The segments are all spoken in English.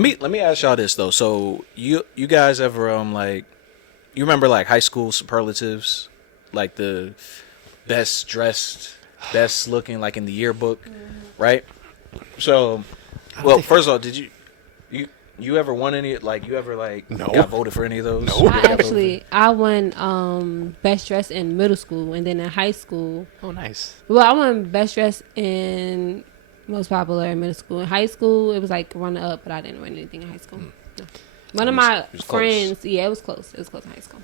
Let me ask y'all this though. So you guys ever like you remember like high school superlatives, like the best dressed, best looking, like in the yearbook, right? So, well, first of all, did you ever won any? Like you ever like No. got voted for any of those? No. I won best dress in middle school, and then in high school. Oh, nice. Well, I won best dress in most popular in middle school. In high school, it was like runner up, but I didn't win anything in high school. No. One of my friends, it was close. It was close in high school.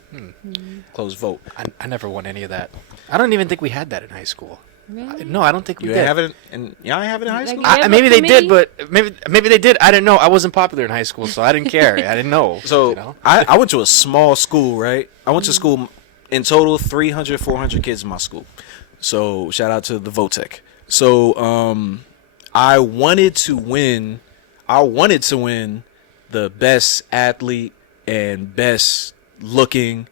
Close vote. I never won any of that. I don't even think we had that in high school. Really? No, I don't think we You did. have it, and y'all have it in high school. Like, Maybe they did, committee? but maybe they did. I didn't know. I wasn't popular in high school, so I didn't care. I didn't know. So you know? I went to a small school, right? I went to school in total 300, 400 kids in my school. So shout out to the Votech. So I wanted to win the best athlete and best looking.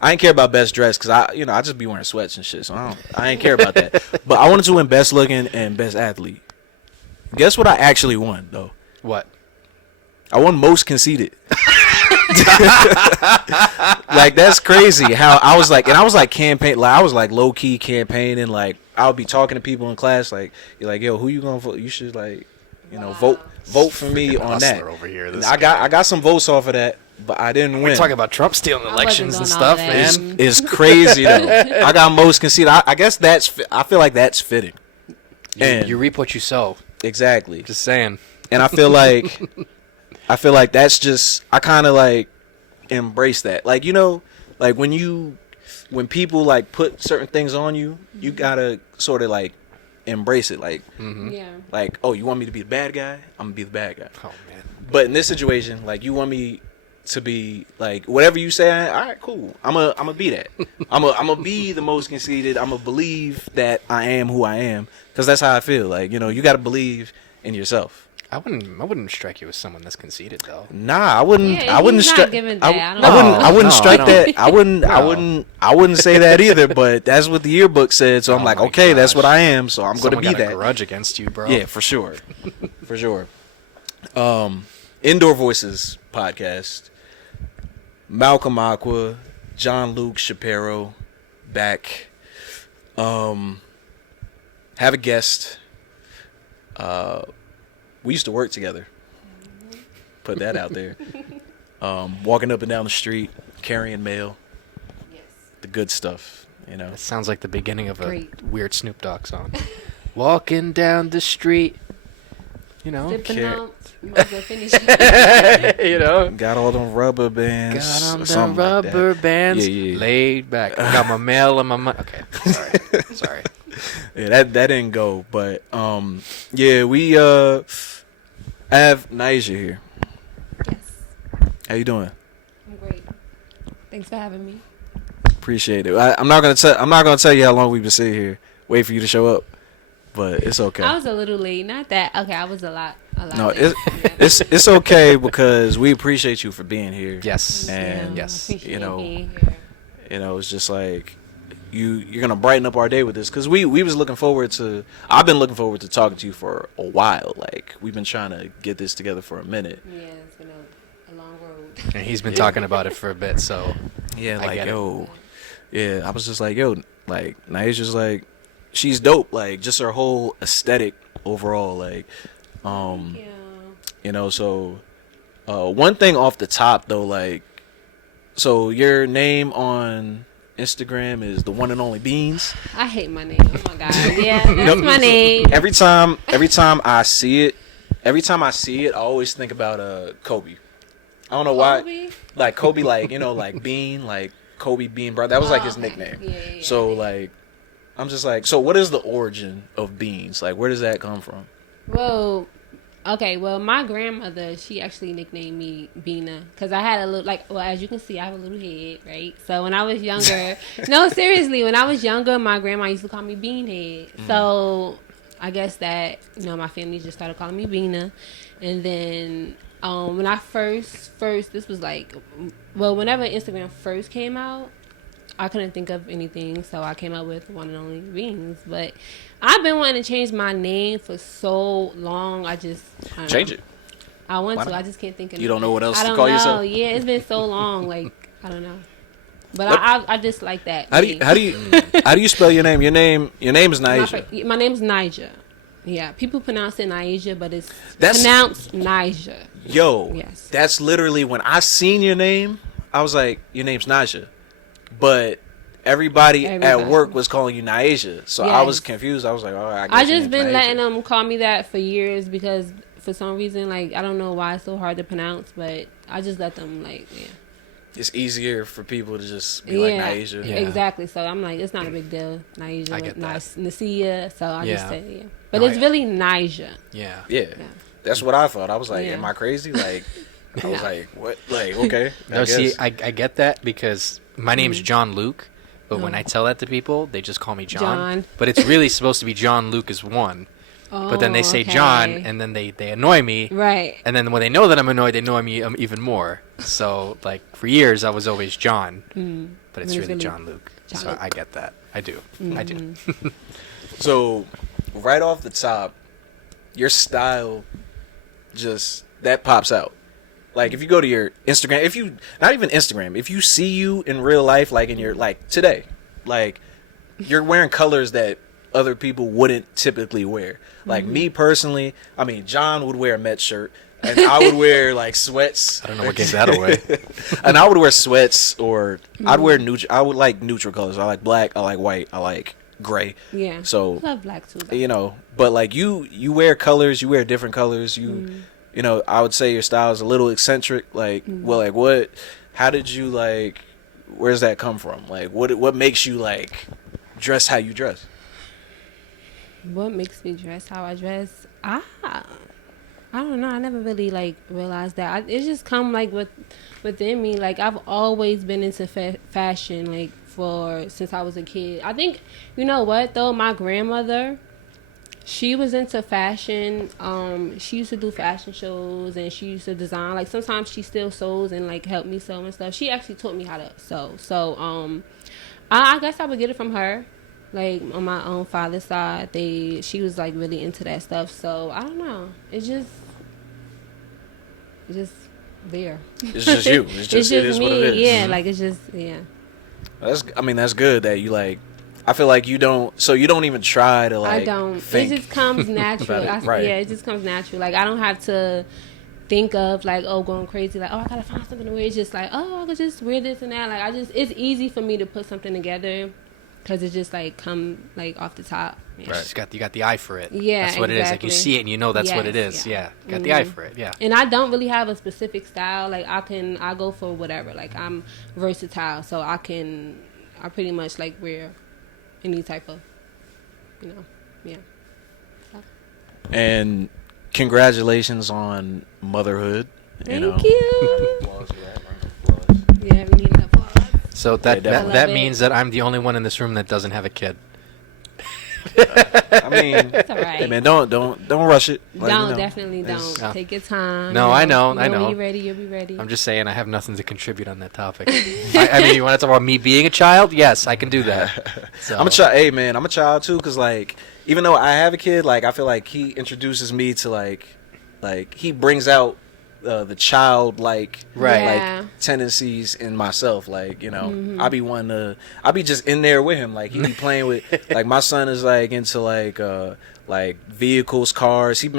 I didn't care about best dress because I just be wearing sweats and shit. So I ain't care about that. But I wanted to win best looking and best athlete. Guess what I actually won though? What? I won most conceited. Like that's crazy how I was like campaign, like I was like low key campaigning, like I would be talking to people in class, like you're like, yo, who you gonna vote? You should like, vote for me on that. Over here, And I got some votes off of that, but I didn't win. We're talking about Trump stealing elections and doing all stuff, that. man. It's crazy though. I got most conceited. I guess I feel like that's fitting. And You reap what you sow. exactly. Just saying. And I feel like that's just I kind of like embrace that. Like like when people like put certain things on you, you gotta sort of like embrace it. Like Yeah. like oh, you want me to be the bad guy? I'm gonna be the bad guy. Oh man. But in this situation, like you want me to be like whatever you say. All right, cool. I'm a be that. I'm a be the most conceited. I'm a believe that I am who I am because that's how I feel. Like you got to believe in yourself. I wouldn't strike you as someone that's conceited though. Nah, I wouldn't. Yeah, I wouldn't he's not strike. giving I that. I wouldn't No, strike I that. I wouldn't say that either. But that's what the yearbook said. So I'm Oh like, my okay, that's gosh. what I am. So I'm going to Someone be got a that. grudge against you, bro. Yeah, for sure, for sure. Indoor Voices podcast. Malcolm Aqua, John Luke Shapiro, back. Have a guest. We used to work together. Put that out there. Walking up and down the street, carrying mail, Yes. the good stuff, That sounds like the beginning of a Great. weird Snoop Dogg song. Walking down the street, Sipping care. out. Might as well finish it. Got all them rubber bands. Got on or the something like that. rubber bands, Yeah. laid back. Got my mail in my money. Okay, sorry. Yeah, that didn't go, but yeah, we have Nysia here. Yes. How you doing? I'm great. Thanks for having me. Appreciate it. I'm not gonna tell you how long we've been sitting here, wait for you to show up, but it's okay. I was a little late. Not that. Okay, I was a lot No, late. it's okay because we appreciate you for being here. Yes. And yes, Appreciate you know, being here. It's just like you're gonna brighten up our day with this because we was looking forward to. I've been looking forward to talking to you for a while. Like we've been trying to get this together for a minute. Yeah, it's been a long road. And he's been talking about it for a bit, so Yeah, I like get it. yo, yeah. I was just like yo, like Nysia's like she's dope. Like just her whole aesthetic overall. Like Yeah. So one thing off the top though, like so your name on Instagram is the one and only Beanz. I hate my name. Oh my god. Yeah, that's my name. Every time I see it, I always think about Kobe. I don't know why. Kobe? Like Kobe, like like Bean, like Kobe Bean, bro. That was like his okay. nickname. Yeah. So like, I'm just like, so what is the origin of Beanz? Like, where does that come from? Well, okay. Well, my grandmother, she actually nicknamed me Bina because I had a little, as you can see, I have a little head, right? So when I was younger, no, seriously, when I was younger, my grandma used to call me Beanhead. So I guess that my family just started calling me Bina, and then when I first, this was like, whenever Instagram first came out, I couldn't think of anything, so I came up with one and only Beanz. But I've been wanting to change my name for so long. I don't Change know. it. I want Why to. not? I just can't think of. You don't know what else I to don't call know. yourself? Yeah, it's been so long. Like I don't know. But What- I just like that. How do you spell your name? Your name is My, Nysia. my name's Nysia. Yeah, people pronounce it Nysia, but it's That's- pronounced Nysia. Yo, Yes. that's literally when I seen your name, I was like, your name's Nysia. But everybody at work was calling you Nysia. So I was Yes. confused. I was like, oh, I guess I your just name's been Nysia. letting them call me that for years because for some reason, like I don't know why it's so hard to pronounce, but I just let them like It's easier for people to just be like Nysia. Yeah. exactly. So I'm like, it's not a big deal. Nysia, I get that. Nysia. So I just Yeah. say but No, it's really Nysia. Yeah. Yeah. That's what I thought. I was like, Yeah. am I crazy? Like, I was No. like, what? Like, okay. No, see, guess. I get that because my name's John Luke, but when Oh. I tell that to people, they just call me John. John. But it's really supposed to be John Lucas 1. Oh, But then they say okay. John, and then they annoy me. Right. And then when they know that I'm annoyed, they annoy me even more. So, like, for years, I was always John. But it's really John Luke. John So Luke. I get that. I do. I do. So, right off the top, your style just that pops out. Like if you go to your Instagram, if you not even Instagram, if you see you in real life, like in your like today, like you're wearing colors that other people wouldn't typically wear. Like me personally, I mean, John would wear a Met shirt, and I would wear like sweats. I don't know what gave that away. And I would wear sweats, or I'd wear neutral. I would like neutral colors. I like black. I like white. I like gray. Yeah. So I love black too. Though. you know, but like you wear colors. You wear different colors. You know, I would say your style is a little eccentric. Like, well, like what? How did you like? Where's that come from? Like, what makes you like dress how you dress? What makes me dress how I dress? I don't know. I never really like realized that. It just come like within me. Like I've always been into fashion. Like since I was a kid. I think you know what though. My grandmother, she was into fashion. She used to do fashion shows and she used to design. Like sometimes she still sews and like help me sew and stuff. She actually taught me how to sew. So I guess I would get it from her. Like on my own father's side, she was like really into that stuff. So I don't know. It's just there. It's just you. It's just it is me. what it is. Yeah, like it's just yeah. That's good that you like. I feel like you don't. So you don't even try to like. I don't. Think It just comes natural. about it, right. Yeah, it just comes natural. Like I don't have to think of like going crazy. Like I gotta find something to wear. It's just like I could just wear this and that. Like it's easy for me to put something together. Cause it just like come like off the top. Yeah. Right. You got the eye for it. Yeah, that's what it is. Like you exactly. see it and you know that's what it Yes, is. yeah. Yeah, got the eye for it. Yeah. And I don't really have a specific style. Like I go for whatever. Like I'm versatile, so I pretty much like wear any type of, yeah. And congratulations on motherhood. Thank you. Yeah, we need an applause. So Yeah, that definitely. means that I'm the only one in this room that doesn't have a kid. I mean, It's all right. hey man, don't rush it. Like, Definitely it's- don't. Take your time. No, I know. When you're ready, you'll be ready. I'm just saying I have nothing to contribute on that topic. I mean, you want to talk about me being a child? Yes, I can do that. So. I'm a child. Hey man, I'm a child too. Cause like, even though I have a kid, like I feel like he introduces me to like he brings out the childlike Right. Yeah. like tendencies in myself. Like I be wanting to. I be just in there with him. Like he be playing with. Like my son is like into like vehicles, cars. He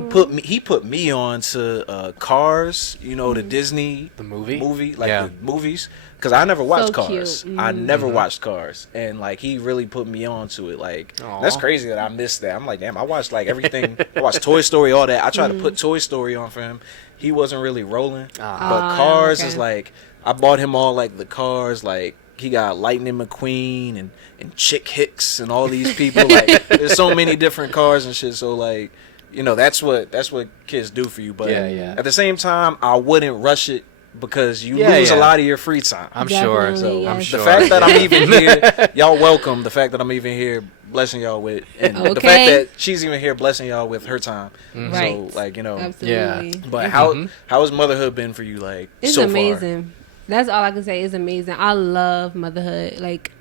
put me on to Cars. You know the Disney The movie? like Yeah. the movies. Because I never watched So Cars. cute. I never watched Cars, and like he really put me on to it. Like Aw. that's crazy that I missed that. I'm like, damn, I watched like everything. I watched Toy Story, all that. I tried to put Toy Story on for him. He wasn't really rolling. But Cars okay. is like I bought him all like the Cars. Like he got Lightning McQueen and Chick Hicks and all these people. Like there's so many different cars and shit. So like that's what kids do for you. But Yeah. at the same time, I wouldn't rush it. Because you Yeah, lose a yeah. lot of your free time. I'm Definitely, sure. So, I'm yes. sure. The fact that I'm even here, y'all welcome. The fact that I'm even here blessing y'all with, and the fact Okay. that she's even here blessing y'all with her time. Right. So like Absolutely. But how has motherhood been for you? Like It's so amazing. That's all I can say. It's amazing. I love motherhood. Like,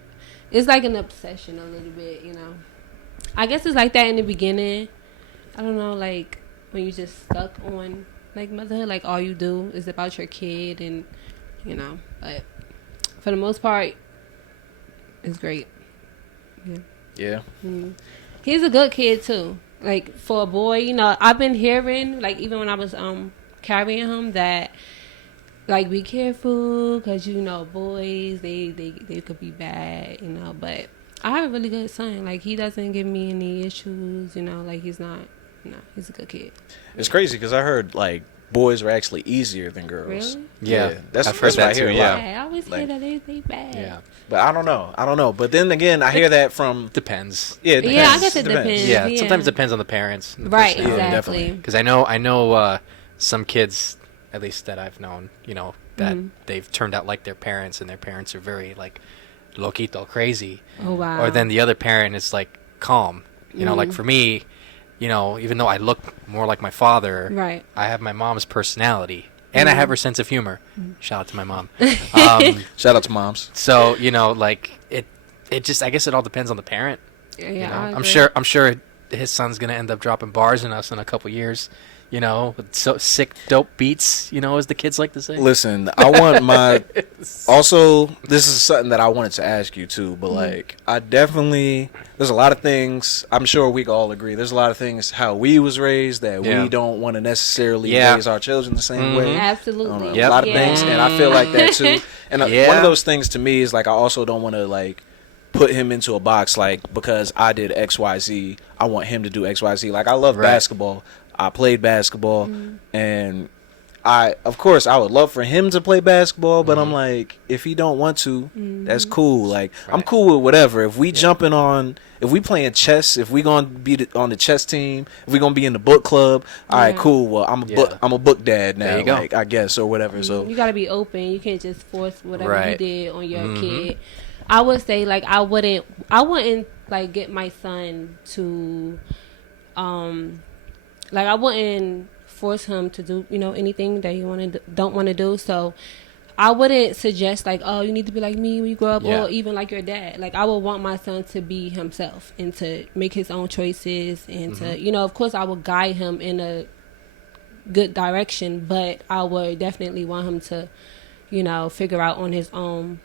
it's like an obsession a little bit, I guess it's like that in the beginning. I don't know, like, when you just stuck on like motherhood, like all you do is about your kid, and you know, but for the most part, it's great. Yeah. Yeah. He's a good kid too. Like for a boy, you know, I've been hearing, like even when I was carrying him, that like be careful because you know boys they could be bad, you know. But I have a really good son. Like he doesn't give me any issues, you know. Like he's not, no, he's a good kid. It's crazy because I heard like boys are actually easier than girls. Really? Yeah, that's I've heard what I that hear too, a yeah. lot. I always Like- hear that they bad. Yeah, But I don't know. But then again, I hear that from depends. yeah. It Yeah, I depends. guess it depends. Yeah, Yeah. sometimes it depends on the parents. And the Right, Yeah, exactly. definitely. Because I know some kids, at least that I've known, you know, that they've turned out like their parents, and their parents are very like loquito, crazy. Oh wow. Or then the other parent is like calm. You know, like for me, you know, even though I look more like my father, Right. I have my mom's personality, and I have her sense of humor. Shout out to my mom. Shout out to moms. So you know, like it just, I guess it all depends on the parent. Yeah, You know? I I'm agree. sure his son's gonna end up dropping bars in us in a couple years. You know, with so sick dope beats. You know, as the kids like to say. Listen, I want my. Also, this is something that I wanted to ask you too, but like, I definitely. There's a lot of things. I'm sure we can all agree. There's a lot of things how we was raised that Yeah. we don't want to necessarily Yeah. raise our children the same way. Absolutely. Yep. A lot of Yeah. things, and I feel like that too. And one Yeah. of those things to me is like I also don't want to like put him into a box like because I did XYZ, I want him to do XYZ. Like I love Right. basketball. I played basketball, and of course I would love for him to play basketball, but I'm like, if he don't want to, that's cool. Like I'm Right. cool with whatever. If we jumping on, if we playing chess, if we gonna be on the chess team, if we gonna be in the book club, all right, Yeah. cool. Well, I'm a Yeah. I'm a book dad now, There you go. like I guess or whatever. So You gotta be open. You can't just force whatever Right. you did on your kid. I would say like I wouldn't like get my son to like I wouldn't force him to do, you know, anything that he don't want to do. So I wouldn't suggest like, oh, you need to be like me when you grow up, Yeah. or even like your dad. Like I would want my son to be himself and to make his own choices and to, you know, of course I would guide him in a good direction, but I would definitely want him to, you know, figure out on his own.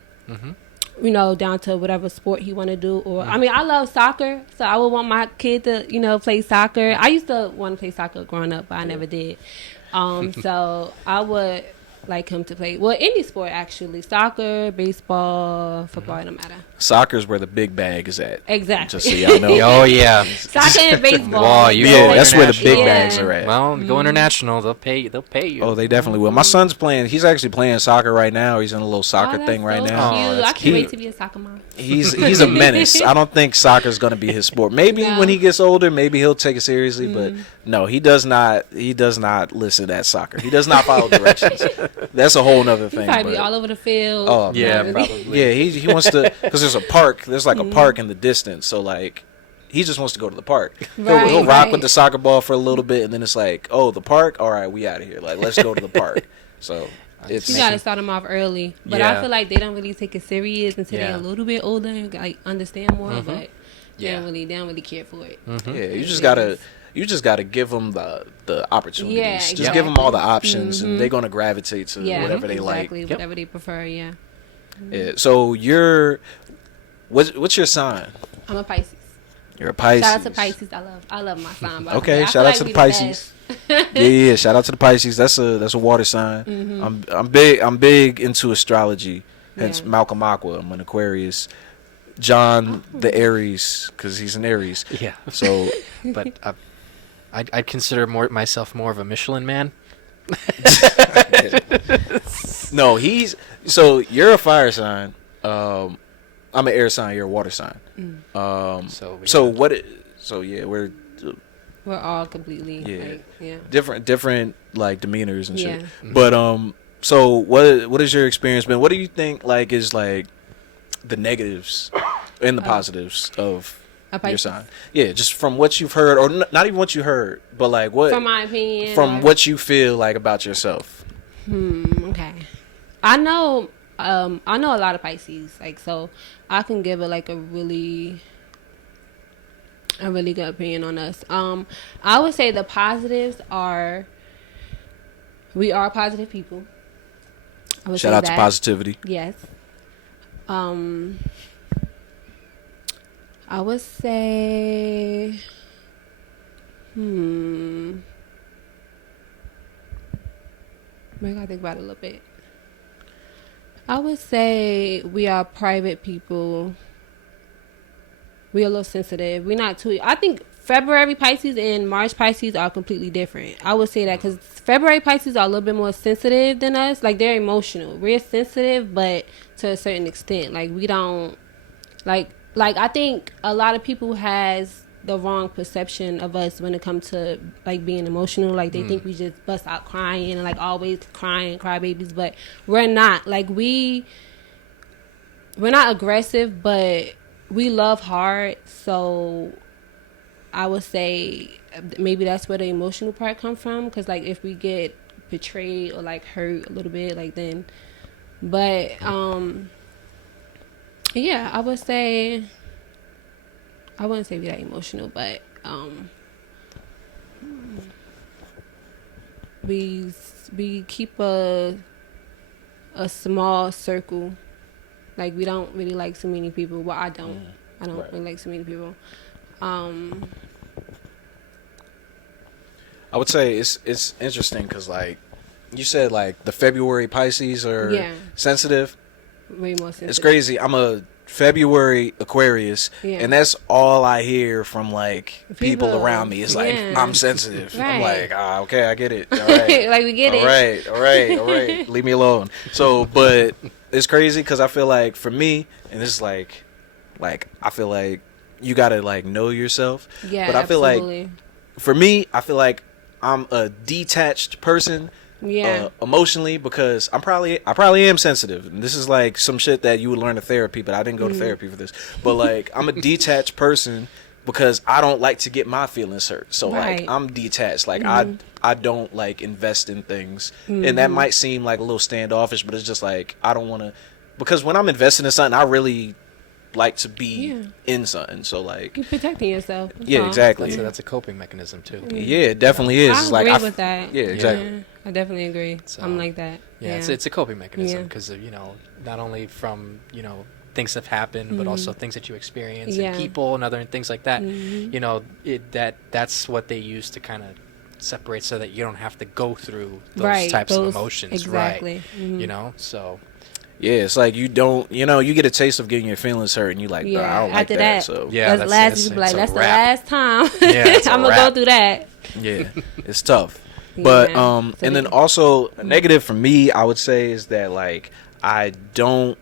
You know, down to whatever sport he want to do. Or I mean, I love soccer, so I would want my kid to, you know, play soccer. I used to want to play soccer growing up, but I never did. So I would like him to play any sport actually, soccer, baseball, football, it don't matter. soccer's where the big bag is at. Exactly. Just so y'all know. Oh yeah. Soccer and baseball. Wow, you Yeah, go that's where the big international. bags are at. Well, go international. They'll pay you. Oh, they definitely will. My son's playing. He's actually playing soccer right now. He's in a little soccer Oh, thing right that's so now. Oh, Cute. that's I can't cute. wait to be a soccer mom. He's a menace. I don't think soccer's gonna be his sport. Maybe No. when he gets older, maybe he'll take it seriously. But no, he does not. He does not listen at soccer. He does not follow directions. That's a whole nother He thing. probably be but- all over the field. Oh, Yeah, Not really. probably. yeah, he wants to because there's a park. There's like a park in the distance. So like, he just wants to go to the park. Right, he'll rock right. with the soccer ball for a little bit, and then it's like, oh, the park. All right, we out of here. Like, let's go to the park. So it's You gotta start them off early, but Yeah. I feel like they don't really take it serious until Yeah. they're a little bit older and like understand more. But they Yeah. don't really care for it. yeah. You just gotta give them the opportunities. Yeah, Just exactly. give them all the options, and they're gonna gravitate to Yeah, whatever they exactly, like. whatever they prefer. Yeah, Yeah. So what's your sign? I'm a Pisces. You're a Pisces. Shout out to Pisces. I love my sign. by the Okay, way. I shout feel out like to we the Pisces. best. Yeah. Shout out to the Pisces. That's a water sign. I'm big into astrology. Hence Yeah. Malcolm Aqua. I'm an Aquarius. John the Aries because he's an Aries. Yeah. So But I'd consider myself more of a Michelin man. no, so you're a fire sign. I'm an air sign. You're a water sign. So yeah, we're We're all completely Yeah. like, yeah. different like demeanors and shit. Yeah. But so what has your experience been? What do you think like is like the negatives and the positives of A your Pisces. sign? Yeah, just from what you've heard, or not even what you heard, but like what From my opinion. from or- what you feel like about yourself. Okay. I know a lot of Pisces, like, so I can give it like a really good opinion on us. I would say the positives are We are positive people. I would Shout say out to that. positivity. Yes. I would say, I gotta think about it a little bit. I would say we are private people. We're a little sensitive. We're not too. I think February Pisces and March Pisces are completely different. I would say that because February Pisces are a little bit more sensitive than us. Like, they're emotional. We're sensitive, but to a certain extent. Like, we don't like. I think a lot of people has the wrong perception of us when it comes to like being emotional. Like, they think we just bust out crying and like always crying, cry babies, but we're not. Like, we're not aggressive, but we love hard. So I would say maybe that's where the emotional part comes from. Because like if we get betrayed or like hurt a little bit, like then, but yeah, I would say, I wouldn't say we're that emotional, but we keep a small circle. Like, we don't really like too many people. Well, I don't. I don't really like too many people. I would say it's interesting because like you said, like the February Pisces are sensitive. Way more sensitive. It's crazy. I'm a February Aquarius, and that's all I hear from like people around me. It's like, I'm sensitive. Right. I'm like, okay, I get it. All right. Like, we get it. All right. Leave me alone. So, but it's crazy because I feel like for me, and this is like I feel like you gotta like know yourself. Yeah, but I feel absolutely. like for me, I feel like I'm a detached person. Emotionally, because I probably am sensitive, and this is like some shit that you would learn in therapy, but I didn't go to therapy for this. But like, I'm a detached person because I don't like to get my feelings hurt. So like, I'm detached. Like I don't like invest in things, and that might seem like a little standoffish, but it's just like I don't want to, because when I'm investing in something, I really like to be in something. So like, you're protecting yourself. Exactly. That's a coping mechanism too. Yeah, it definitely is. I It's agree like with that. Yeah, exactly. Yeah, I definitely agree. So, I'm like that. It's a coping mechanism because of, not only from things that have happened, but also things that you experience and people and other things like that. That's what they use to kind of separate so that you don't have to go through those types of emotions. Exactly. Right. So. Yeah, it's like you don't, you get a taste of getting your feelings hurt, and you like, bro, I don't like that. So that's the last time. Yeah, I'm gonna go through that. Yeah, it's tough. But and then also a negative for me, I would say, is that like I don't.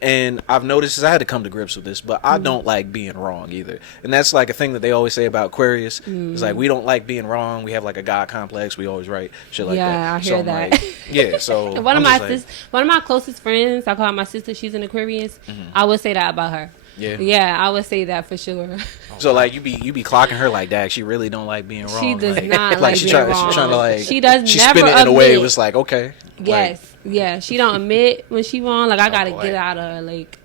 And I've noticed this, I had to come to grips with this, but I don't like being wrong either. And that's like a thing that they always say about Aquarius. It's like, we don't like being wrong. We have like a God complex. We always write shit like that. Yeah, I hear that. Like, so one of my closest friends, I call her my sister, she's an Aquarius. I would say that about her. Yeah, I would say that for sure. So like you be clocking her like that. She really don't like being wrong. She does like, not like being wrong. She's trying to like. She does she never spin it in admit. a way it was like, okay. Yes, yeah. She don't admit when she wrong. Like, I gotta get out of her. Like,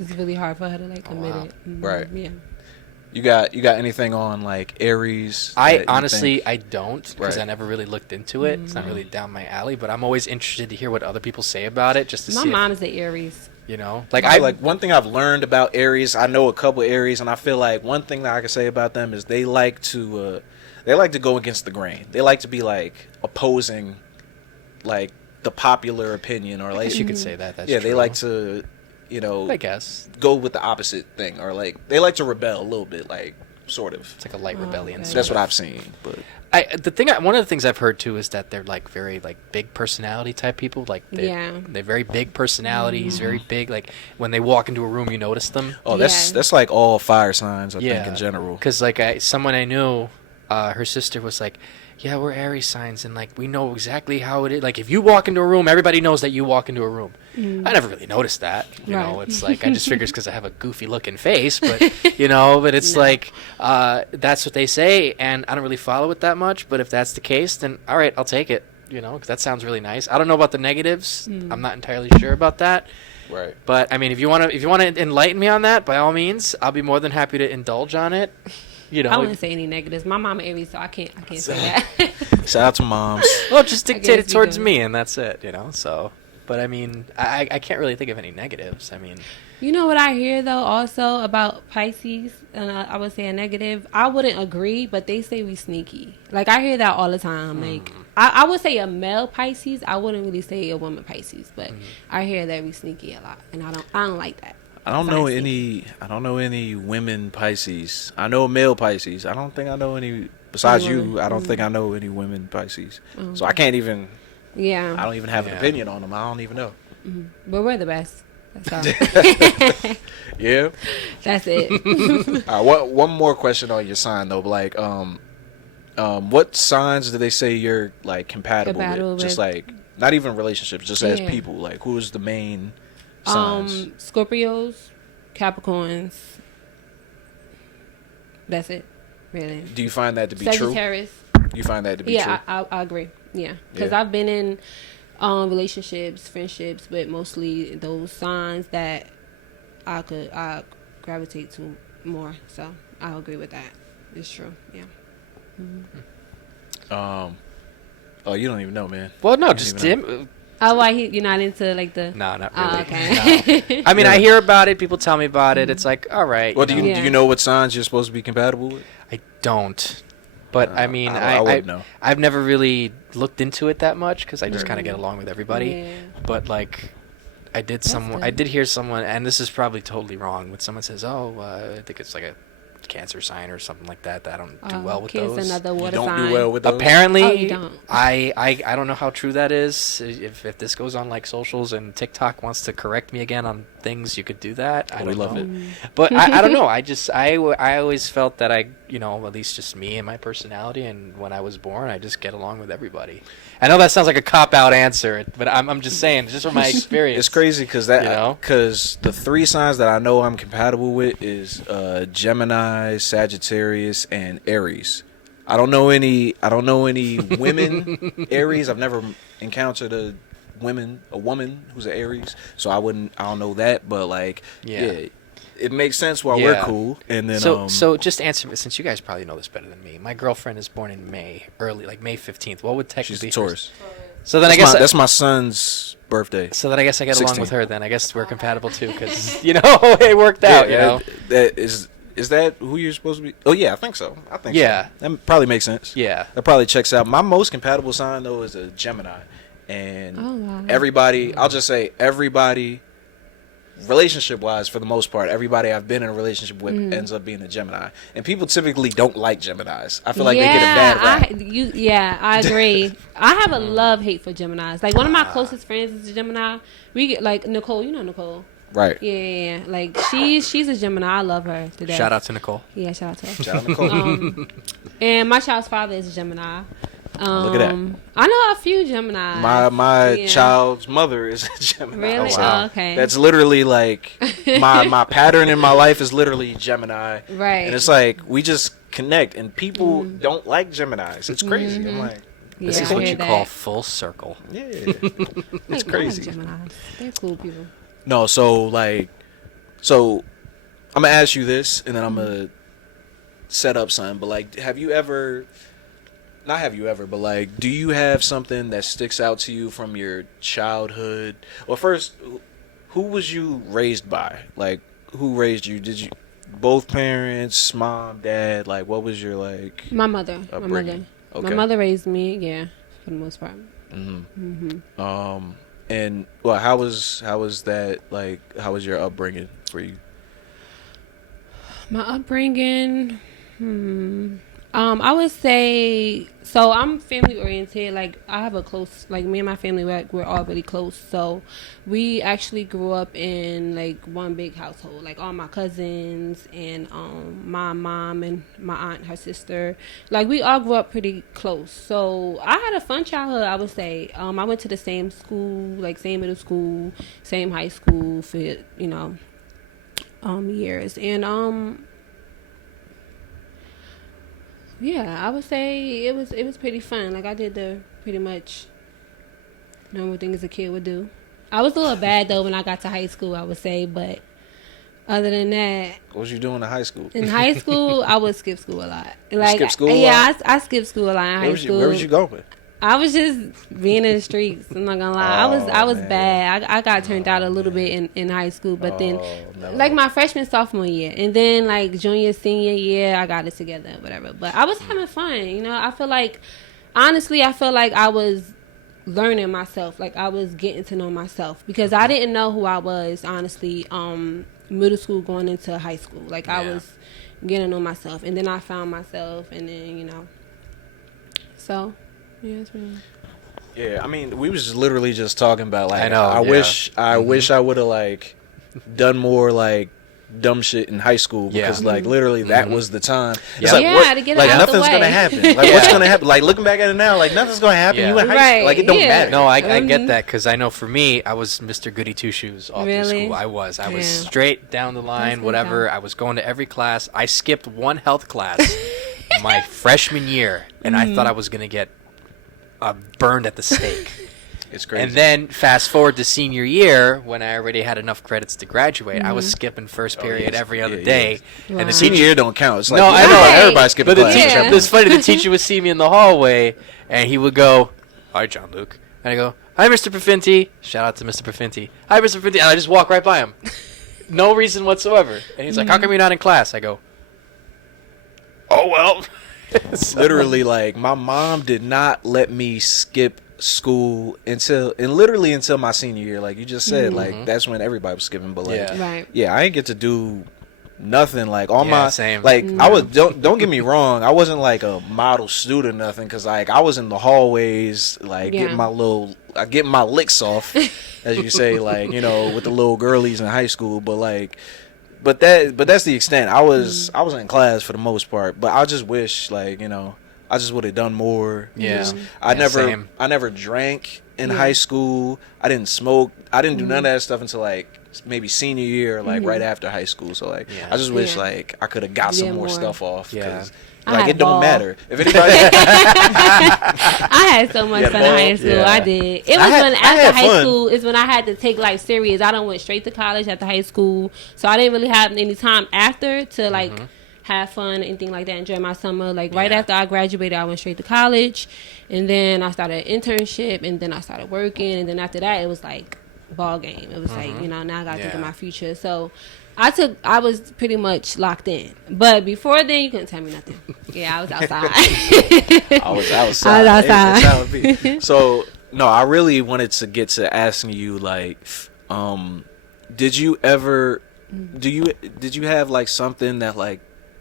it's really hard for her to like admit it. Right. Yeah. You got anything on like Aries? I honestly I don't, because I never really looked into it. It's not really down my alley, but I'm always interested to hear what other people say about it, just to see. My mom is the Aries. Like one thing I've learned about Aries, I know a couple Aries, and I feel like one thing that I can say about them is they like to go against the grain. They like to be like opposing, like the popular opinion, or like I guess you could say that. That's true. They like to, I guess, go with the opposite thing, or like they like to rebel a little bit, like sort of. It's like a light rebellion. Okay. That's what I've seen, but. One of the things I've heard too is that they're like very like big personality type people. Like they're very big personalities, very big. Like when they walk into a room, you notice them. Oh, that's like all fire signs, I think, in general. Because like someone I knew, her sister was like, yeah, we're Aries signs, and like we know exactly how it is. Like if you walk into a room, everybody knows that you walk into a room. I never really noticed that. You know, it's like I just figures because I have a goofy looking face, but but it's like that's what they say, and I don't really follow it that much. But if that's the case, then all right, I'll take it. Because that sounds really nice. I don't know about the negatives. I'm not entirely sure about that. Right. But I mean, if you want to enlighten me on that, by all means, I'll be more than happy to indulge on it. You know, I wouldn't say any negatives. My mama Aries, so I can't say that. Shout out to moms. well, just dictate it guess towards because- me, and that's it. You know, so. But I mean, I can't really think of any negatives. I mean, You know what I hear though also about Pisces, and I would say a negative. I wouldn't agree, but they say we sneaky. Like I hear that all the time. Like I would say a male Pisces. I wouldn't really say a woman Pisces, but I hear that we sneaky a lot, and I don't like that. I don't know any women Pisces. I know a male Pisces. I don't think I know any besides you. I don't think I know any women Pisces. So I can't even. Yeah, I don't even have an opinion on them. I don't even know. but we're the best. That's all. Yeah. That's it. All right, one more question on your sign though. Like, what signs do they say you're like compatible with? Just like not even relationships, just as people. Like, who's the main signs? Scorpios, Capricorns. That's it. Really. Do you find that to be true? Sagittarius. You find that to be true? Yeah, I agree. Yeah, because I've been in relationships, friendships with mostly those signs that I gravitate to more. So I agree with that. It's true. Yeah. Oh, you don't even know, man. well, no, don't just even him. Oh, why you're not into like the? No, not Oh, really. okay. I mean, I hear about it. People tell me about it. It's like, all right. Well, do Yeah. you know what signs you're supposed to be compatible with? I don't. But I mean, I wouldn't know. I've never really looked into it that think because I just kind of get along with everybody. Yeah. But like, I did hear someone, and this is probably totally wrong. When someone says, "Oh, I think it's like a Cancer sign or something like that," that I don't do well with Cancer, those. another water You don't sign. do well with those? Apparently, Oh, you don't. I don't know how true that is. If this goes on like socials and TikTok wants to correct me again on things, you could do that. I we don't love know. it. But I don't know. I always felt that at least just me and my personality, and when I was born, I just get along with everybody. I know that sounds like a cop-out answer, but I'm just saying, just from my experience. It's crazy because the three signs that I know I'm compatible with is Gemini, Sagittarius, and Aries. I don't know any women Aries. I've never encountered a woman who's an Aries, so I don't know that. But like, yeah it makes sense why we're cool. And then so just answer me, since you guys probably know this better than me. My girlfriend is born in May, like May 15th. What would technically she's a Taurus. So then I guess that's my son's birthday. So then I guess I get 16. along with her. Then I guess we're compatible too, because it worked out. That is that who you're supposed to be? Oh yeah, I think so. Yeah. So. That probably makes sense. Yeah. That probably checks out. My most compatible sign though is a Gemini, and everybody. I'll just say everybody. Relationship wise, for the most part, everybody I've been in a relationship with ends up being a Gemini, and people typically don't like Geminis. I feel like they get a bad rap. I agree. I have a love hate for Geminis. Like one of my closest friends is a Gemini. We get like Nicole. You know Nicole, right? Yeah. Like she's a Gemini. I love her to death. Shout out to Nicole. Yeah, shout out to her. Shout out Nicole. And my child's father is a Gemini. Look at that. I know a few Geminis. My child's mother is a Gemini. Really? Oh, wow. Oh, okay. That's literally like my pattern in my life is literally Gemini. Right. And it's like we just connect, and people don't like Geminis. It's crazy. I'm like, this is what you call full circle. Yeah, it's crazy. Geminis. They're cool people. No, so I'm gonna ask you this, and then I'm gonna set up something. But like, but like, do you have something that sticks out to you from your childhood? Well, first, who was you raised by? Like, who raised you? Did you both parents, mom, dad? Like, what was your like? My mother. upbringing? Okay. My mother raised me. Yeah, for the most part. And well, how was that like? How was your upbringing for you? My upbringing. I would say so. I'm family oriented. Like I have a close, like me and my family, we're all really close. So we actually grew up in like one big household. Like all my cousins and my mom and my aunt, her sister. Like we all grew up pretty close. So I had a fun childhood. I would say. I went to the same school, like same middle school, same high school for years and yeah, I would say it was pretty fun. Like I did the pretty much normal things a kid would do. I was a little bad though when I got to high school, I would say, but Other than that, What was you doing in high school? in high school, I would skip school a lot. Like, skip school a yeah, lot? I skipped school a lot in high school. Where was you going? I was just being in the streets. I'm not gonna lie. I was man. bad. I got turned out a little bit in high school, but then no. like my freshman sophomore year, and then like junior senior year, I got it together, whatever. But I was having fun. You know, I feel like honestly, I feel like I was learning myself. Like I was getting to know myself because I didn't know who I was. Honestly, middle school going into high school, like I was getting to know myself, and then I found myself, and then so. Yeah, that's really... Yeah, I mean, we was literally just talking about like I wish I would have like done more like dumb shit in high school because like literally that was the time. It's like, to get it like out nothing's the way. gonna happen. Like what's gonna happen? Like looking back at it now, like nothing's gonna happen. You in high school, like it don't matter. No, I get that because I know for me, I was Mr. Goody Two Shoes all through school. I was straight down the line, whatever. I was going to every class. I skipped one health class my freshman year, and I thought I was gonna get burned at the stake. It's crazy. And then fast forward to senior year when I already had enough credits to graduate. I was skipping first period every other day. Wow. And the senior year don't count. It's like, no, I know. Everybody's skipping But class. the teacher, it's funny. The teacher would see me in the hallway, and he would go, "Hi, John Luke," and I go, "Hi, Mr. Perfinti." Shout out to Mr. Perfinti. "Hi, Mr. Perfinti," and I just walk right by him, no reason whatsoever. And he's like, "How come you're not in class?" I go, "Oh well." Literally, like my mom did not let me skip school until my senior year. Like you just said, like that's when everybody was skipping. But like, I ain't get to do nothing. Like all my same. Like I was don't get me wrong. I wasn't like a model student, or nothing, because like I was in the hallways, like getting my licks off, as you say, like with the little girlies in high school. But like. But that's the extent. I was in class for the most part, but I just wish I just would have done more. Yeah. I Same. never drank in high school. I didn't smoke. I didn't do none of that stuff until like maybe senior year, or like right after high school. So like I just wish like I could have got some more stuff off. Yeah. Like it don't matter if anybody. I had so much fun in high school. Yeah. I did. It was when after high school is when I had to take life serious. I done went straight to college after high school, so I didn't really have any time after to like have fun, anything like that. Enjoy my summer. Like right after I graduated, I went straight to college, and then I started an internship, and then I started working, and then after that, it was like ball game. It was like now I got to think of my future. So. I was pretty much locked in. But before then, you couldn't tell me nothing. Yeah, I was outside. I was outside. So, no, I really wanted to get to asking you, like, did you ever, did you have, like, something that, like,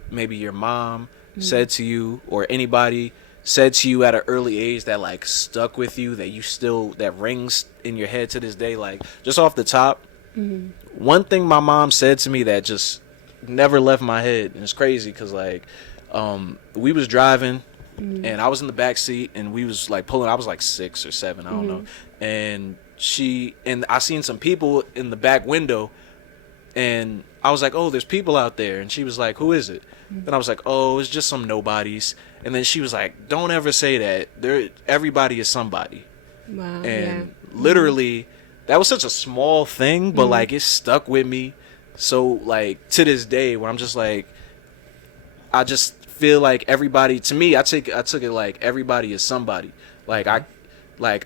maybe your mom said to you or anybody said to you at an early age that, like, stuck with you, that rings in your head to this day? Like, just off the top. One thing my mom said to me that just never left my head, and it's crazy because like we was driving and I was in the back seat and we was like pulling. I was like 6 or 7, I don't know, and I seen some people in the back window, and I was like, oh, there's people out there, and she was like, who is it? Then I was like, oh, it's just some nobodies. And then she was like, don't ever say that. Everybody is somebody. Wow. And literally. That was such a small thing, but like it stuck with me. So like to this day, where I'm just like, I just feel like everybody. To me, I took it like everybody is somebody. Like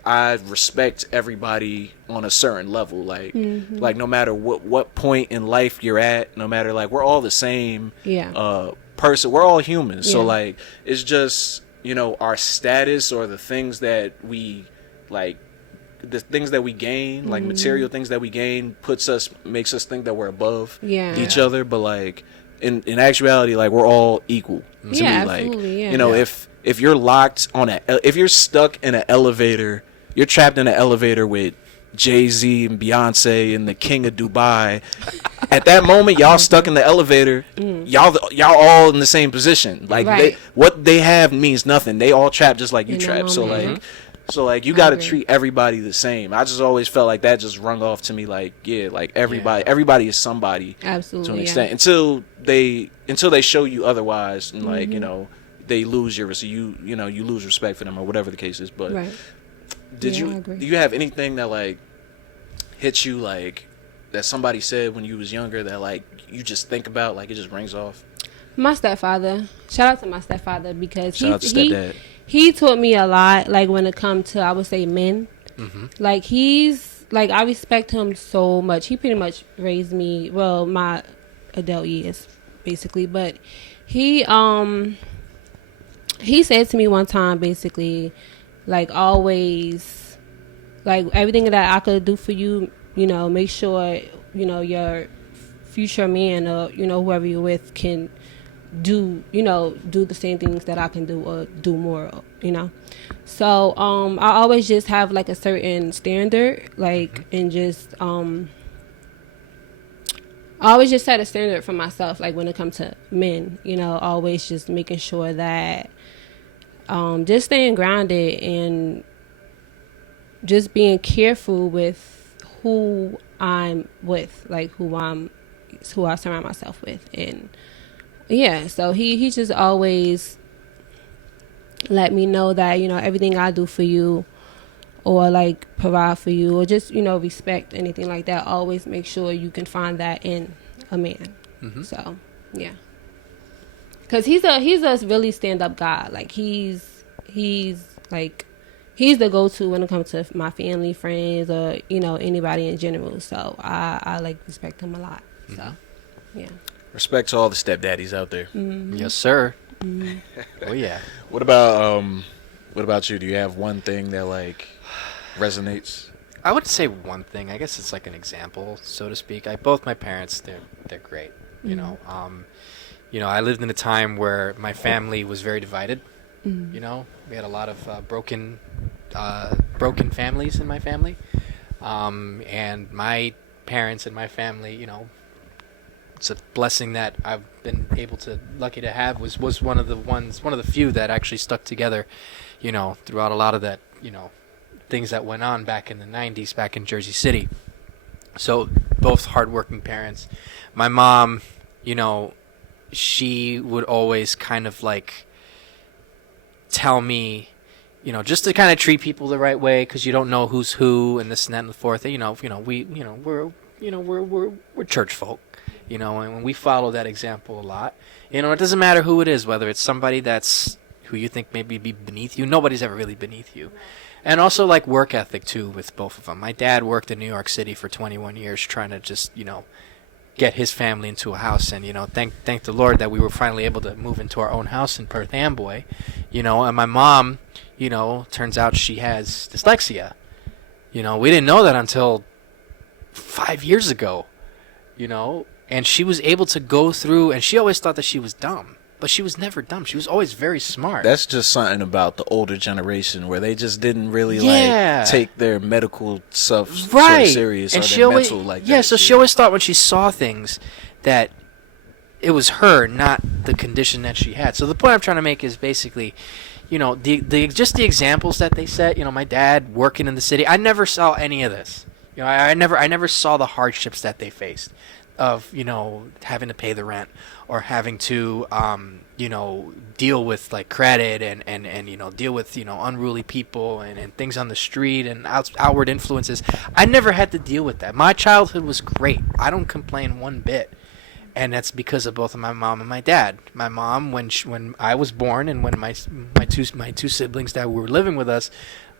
I respect everybody on a certain level. Like like no matter what point in life you're at, no matter like we're all the same. Person. We're all humans. So like it's just our status or the things that we like. The things that we gain, like material things that we gain, makes us think that we're above each other. But like in actuality, like we're all equal to me. Like if you're locked if you're stuck in an elevator, you're trapped in an elevator with Jay-Z and Beyonce and the King of Dubai. At that moment, y'all stuck in the elevator. Y'all all in the same position. Like what they have means nothing. They all trapped just like you trapped. So like you got to treat everybody the same. I just always felt like that just rung off to me like like everybody is somebody to an extent until they show you otherwise, and like they lose you lose respect for them or whatever the case is. But do you have anything that like hits you like that somebody said when you was younger that like you just think about, like it just rings off? My stepfather. Shout out to my stepfather because Shout out to stepdad. he taught me a lot. Like when it comes to, I would say, men. Mm-hmm. Like he's like, I respect him so much. He pretty much raised me, well, my adult years basically, but he said to me one time basically, like, always, like, everything that I could do for you, you know, make sure, you know, your future man or, you know, whoever you're with can do, you know, do the same things that I can do or do more, you know. So I always just have like a certain standard, like, and just I always just set a standard for myself, like when it comes to men, you know, always just making sure that just staying grounded and just being careful with who I'm with, like who I surround myself with. And yeah, so he just always let me know that, you know, everything I do for you or like provide for you or just, you know, respect, anything like that, always make sure you can find that in a man. Mm-hmm. So yeah, because he's a really stand-up guy. Like he's like, he's the go-to when it comes to my family, friends, or, you know, anybody in general. So I like respect him a lot. Mm-hmm. So yeah. Respect to all the stepdaddies out there. Mm-hmm. Yes, sir. Mm-hmm. Oh yeah. What about you? Do you have one thing that like resonates? I would say one thing. I guess it's like an example, so to speak. Both my parents, they're great. You know, I lived in a time where my family was very divided. You know, we had a lot of broken families in my family, and my parents and my family, you know, it's a blessing that I've been lucky to have was one of the few that actually stuck together, you know, throughout a lot of that, you know, things that went on back in the 90s back in Jersey City. So both hardworking parents. My mom, you know, she would always kind of like tell me, you know, just to kind of treat people the right way, because you don't know who's who and this and that and the fourth. We're church folk, you know, and when we follow that example a lot, you know, it doesn't matter who it is, whether it's somebody that's who you think maybe be beneath you. Nobody's ever really beneath you. And also like work ethic too with both of them. My dad worked in New York City for 21 years trying to just, you know, get his family into a house, and, you know, thank the Lord that we were finally able to move into our own house in Perth Amboy, you know. And my mom, you know, turns out she has dyslexia. You know, we didn't know that until 5 years ago, you know, and she was able to go through, and she always thought that she was dumb, but she was never dumb. She was always very smart. That's just something about the older generation where they just didn't really like take their medical stuff sort of serious, and or she their always, mental like yeah, that. so she always thought when she saw things that it was her, not the condition that she had. So the point I'm trying to make is basically, you know, the just the examples that they set. You know, my dad working in the city, I never saw any of this. You know, I never saw the hardships that they faced of, you know, having to pay the rent or having to you know, deal with like credit and you know, deal with, you know, unruly people and things on the street and outward influences. I never had to deal with that. My childhood was great. I don't complain one bit. And that's because of both of my mom and my dad. My mom, when I was born, and when my two siblings that were living with us,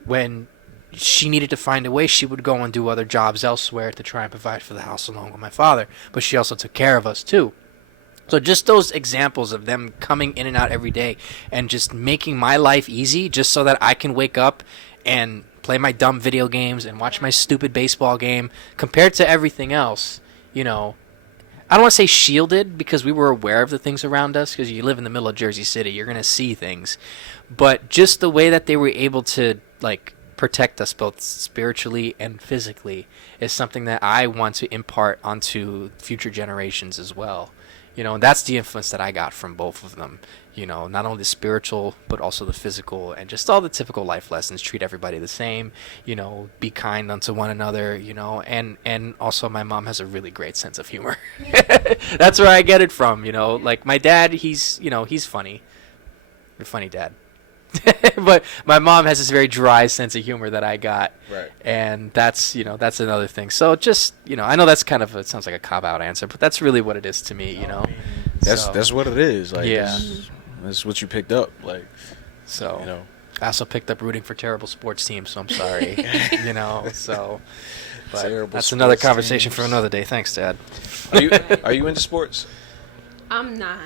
when she needed to find a way, she would go and do other jobs elsewhere to try and provide for the house along with my father. But she also took care of us too. So just those examples of them coming in and out every day and just making my life easy just so that I can wake up and play my dumb video games and watch my stupid baseball game, compared to everything else, you know. I don't want to say shielded, because we were aware of the things around us, because you live in the middle of Jersey City, you're going to see things. But just the way that they were able to, like, protect us both spiritually and physically is something that I want to impart onto future generations as well. You know, and that's the influence that I got from both of them. You know, not only the spiritual, but also the physical, and just all the typical life lessons. Treat everybody the same, you know, be kind unto one another, you know, and also my mom has a really great sense of humor. That's where I get it from, you know. Like my dad, he's, you know, he's funny. You're funny, Dad. But my mom has this very dry sense of humor that I got. Right. And that's another thing. So just, I know that's kind of, it sounds like a cop-out answer, but that's really what it is to me, That's what it is. Like, yeah. That's what you picked up. Like, so, I also picked up rooting for terrible sports teams, so I'm sorry, so. But Terrible that's another sports conversation teams. for another day. Thanks, Dad. Are you into sports? I'm not,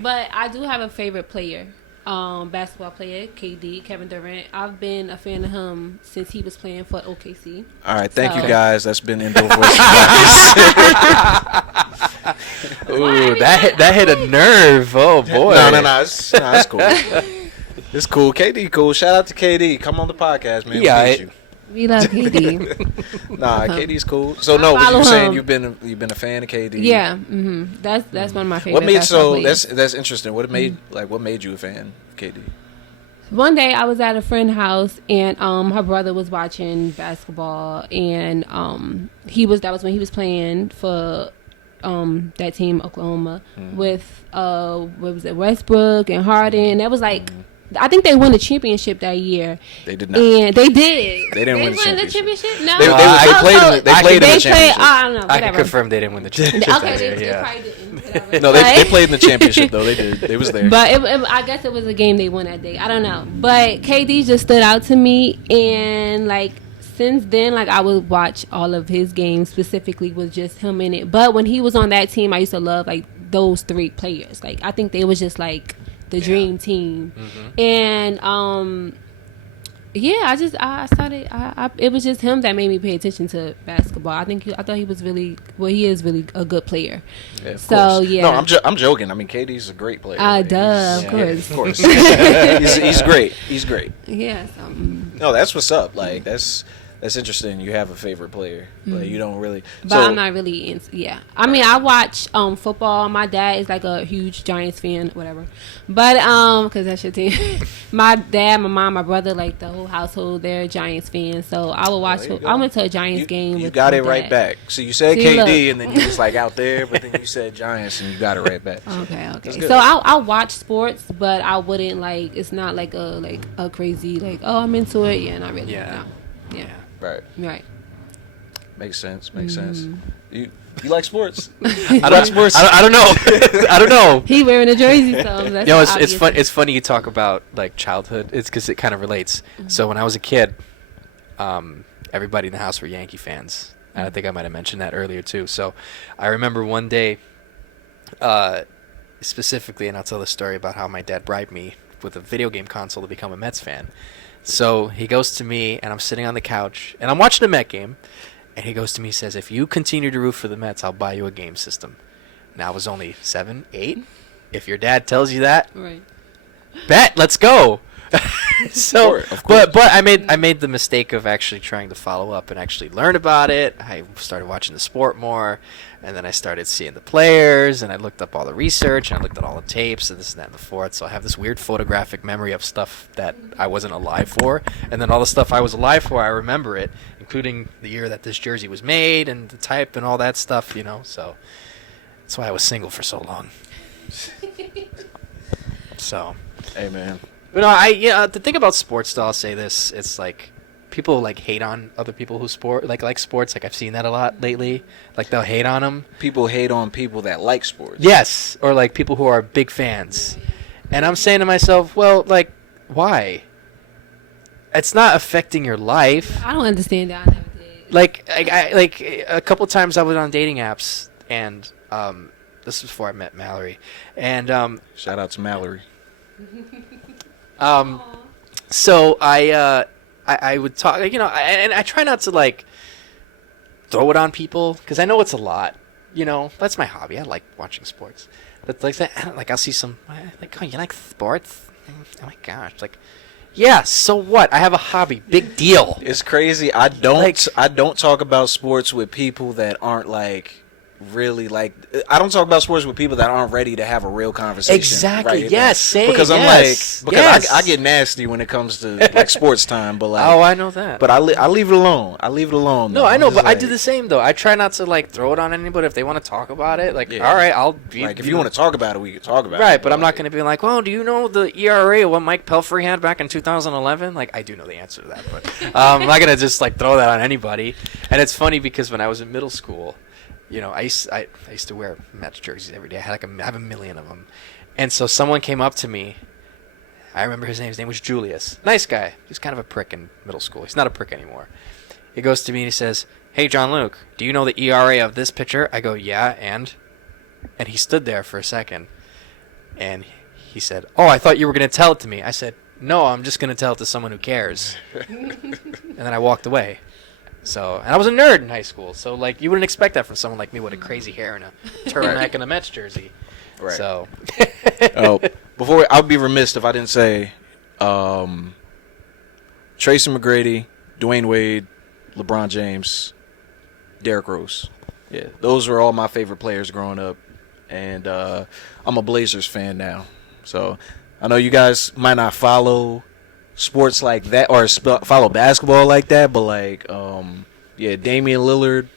but I do have a favorite player, basketball player, KD, Kevin Durant. I've been a fan of him since he was playing for OKC. All right, thank you So- guys. That's been Indoor Voice. Ooh, that hit a nerve. Oh boy. No, it's cool. It's cool. KD cool. Shout out to KD. Come on the podcast, man. Yeah, We need you. We love KD. Nah, KD's cool. So no, what follow you saying? him. You've been a fan of KD. Yeah, that's one of my favorite. What made basketball players. that's interesting. What made you a fan of KD? One day I was at a friend's house and her brother was watching basketball and that was when he was playing for that team Oklahoma with what was it, Westbrook and Harden. That was like I think they won the championship that year. They did not. And they did. They didn't win the the championship. championship. No, They played in the They championship. I don't know. I Whatever. can confirm they didn't win the championship. Okay, that year, they yeah. probably didn't. Whatever. No, they played in the championship though. They did. They was there. But I guess it was a game they won that day. I don't know. But KD just stood out to me, and like since then, like I would watch all of his games. Specifically, with just him in it. But when he was on that team, I used to love like those three players. Like I think they was just like the dream team, and yeah, I started. It was just him that made me pay attention to basketball. I thought he was really he is really a good player. Yeah, of So, course. yeah. No, I'm joking. I mean, KD's a great player. Of Of course. course. He's great. He's great. Yeah. So, No, that's what's up. Like that's interesting. You have a favorite player, but you don't really. but I'm not really into. Yeah, I mean, I watch football. My dad is like a huge Giants fan, whatever. But because that's your team. My dad, my mom, my brother, like the whole household, they're Giants fans. So I would watch. there you go. I went to a Giants game. You with got my it right dad. back. So you said See, KD, look. and then you was like out there, but then you said Giants, and you got it right back. Okay. That's good. So I watch sports, but I wouldn't like. It's not like a crazy like. Oh, I'm into it. Yeah, not really. Yeah. No. Yeah. Right. Right. Makes sense. You like sports? I don't know. I don't know. He wearing a jersey, so that's It's obvious. fun. It's funny you talk about like childhood. It's because it kind of relates. So when I was a kid, everybody in the house were Yankee fans, and I think I might have mentioned that earlier too. So I remember one day, specifically, and I'll tell the story about how my dad bribed me with a video game console to become a Mets fan. So he goes to me, and I'm sitting on the couch, and I'm watching a Met game, and he goes to me, he says, "If you continue to root for the Mets, I'll buy you a game system." Now I was only 7, 8. If your dad tells you that, Right. bet, let's go. So, Of course. but I made the mistake of actually trying to follow up and actually learn about it. I started watching the sport more, and then I started seeing the players, and I looked up all the research, and I looked at all the tapes, and this and that and the fourth. So I have this weird photographic memory of stuff that I wasn't alive for, and then all the stuff I was alive for, I remember it, including the year that this jersey was made and the type and all that stuff, So that's why I was single for so long. So. Hey man. But no, the thing about sports, though, I'll say this: it's like people like hate on other people who like sports. Like I've seen that a lot lately. Like they'll hate on them. People hate on people that like sports. Yes, or like people who are big fans. And I'm saying to myself, well, like, why? It's not affecting your life. I don't understand that. I never did. Like a couple times I was on dating apps, and this was before I met Mallory, and Shout out to Mallory. So I would talk, and I try not to like throw it on people because I know it's a lot. That's my hobby. I like watching sports. But like that, like I'll see some like, oh, you like sports? Oh my gosh, like, yeah. So what? I have a hobby. Big deal. It's crazy. I don't talk about sports with people that aren't like really like. I don't talk about sports with people that aren't ready to have a real conversation. Exactly. Right Yes. Same. Because I'm yes. like, because yes. I get nasty when it comes to like sports time, but like, oh, I know that. but I leave it alone. I leave it alone. No, though. I I'm know, just but I like, do the same though. I try not to like throw it on anybody if they want to talk about it. Like, Yeah. all right, I'll be Like if you want to talk about it, we can talk about it. right, but I'm not going to be like, well, do you know the ERA of what Mike Pelfrey had back in 2011? Like, I do know the answer to that, but I'm not going to just like throw that on anybody. And it's funny because when I was in middle school, you know, I used to wear Mets jerseys every day. I have a million of them, and so someone came up to me. I remember his name. His name was Julius. Nice guy. He's kind of a prick in middle school. He's not a prick anymore. He goes to me and he says, "Hey, John Luke, do you know the ERA of this pitcher?" I go, "Yeah," and he stood there for a second, and he said, "Oh, I thought you were going to tell it to me." I said, "No, I'm just going to tell it to someone who cares." And then I walked away. So, and I was a nerd in high school, so like you wouldn't expect that from someone like me with a crazy hair and a turtleneck and a Mets jersey. Right. So, Oh, before I'd be remiss if I didn't say, Tracy McGrady, Dwayne Wade, LeBron James, Derrick Rose. Yeah, those were all my favorite players growing up, and I'm a Blazers fan now. So I know you guys might not follow sports like that or follow basketball like that, but like, yeah, Damian Lillard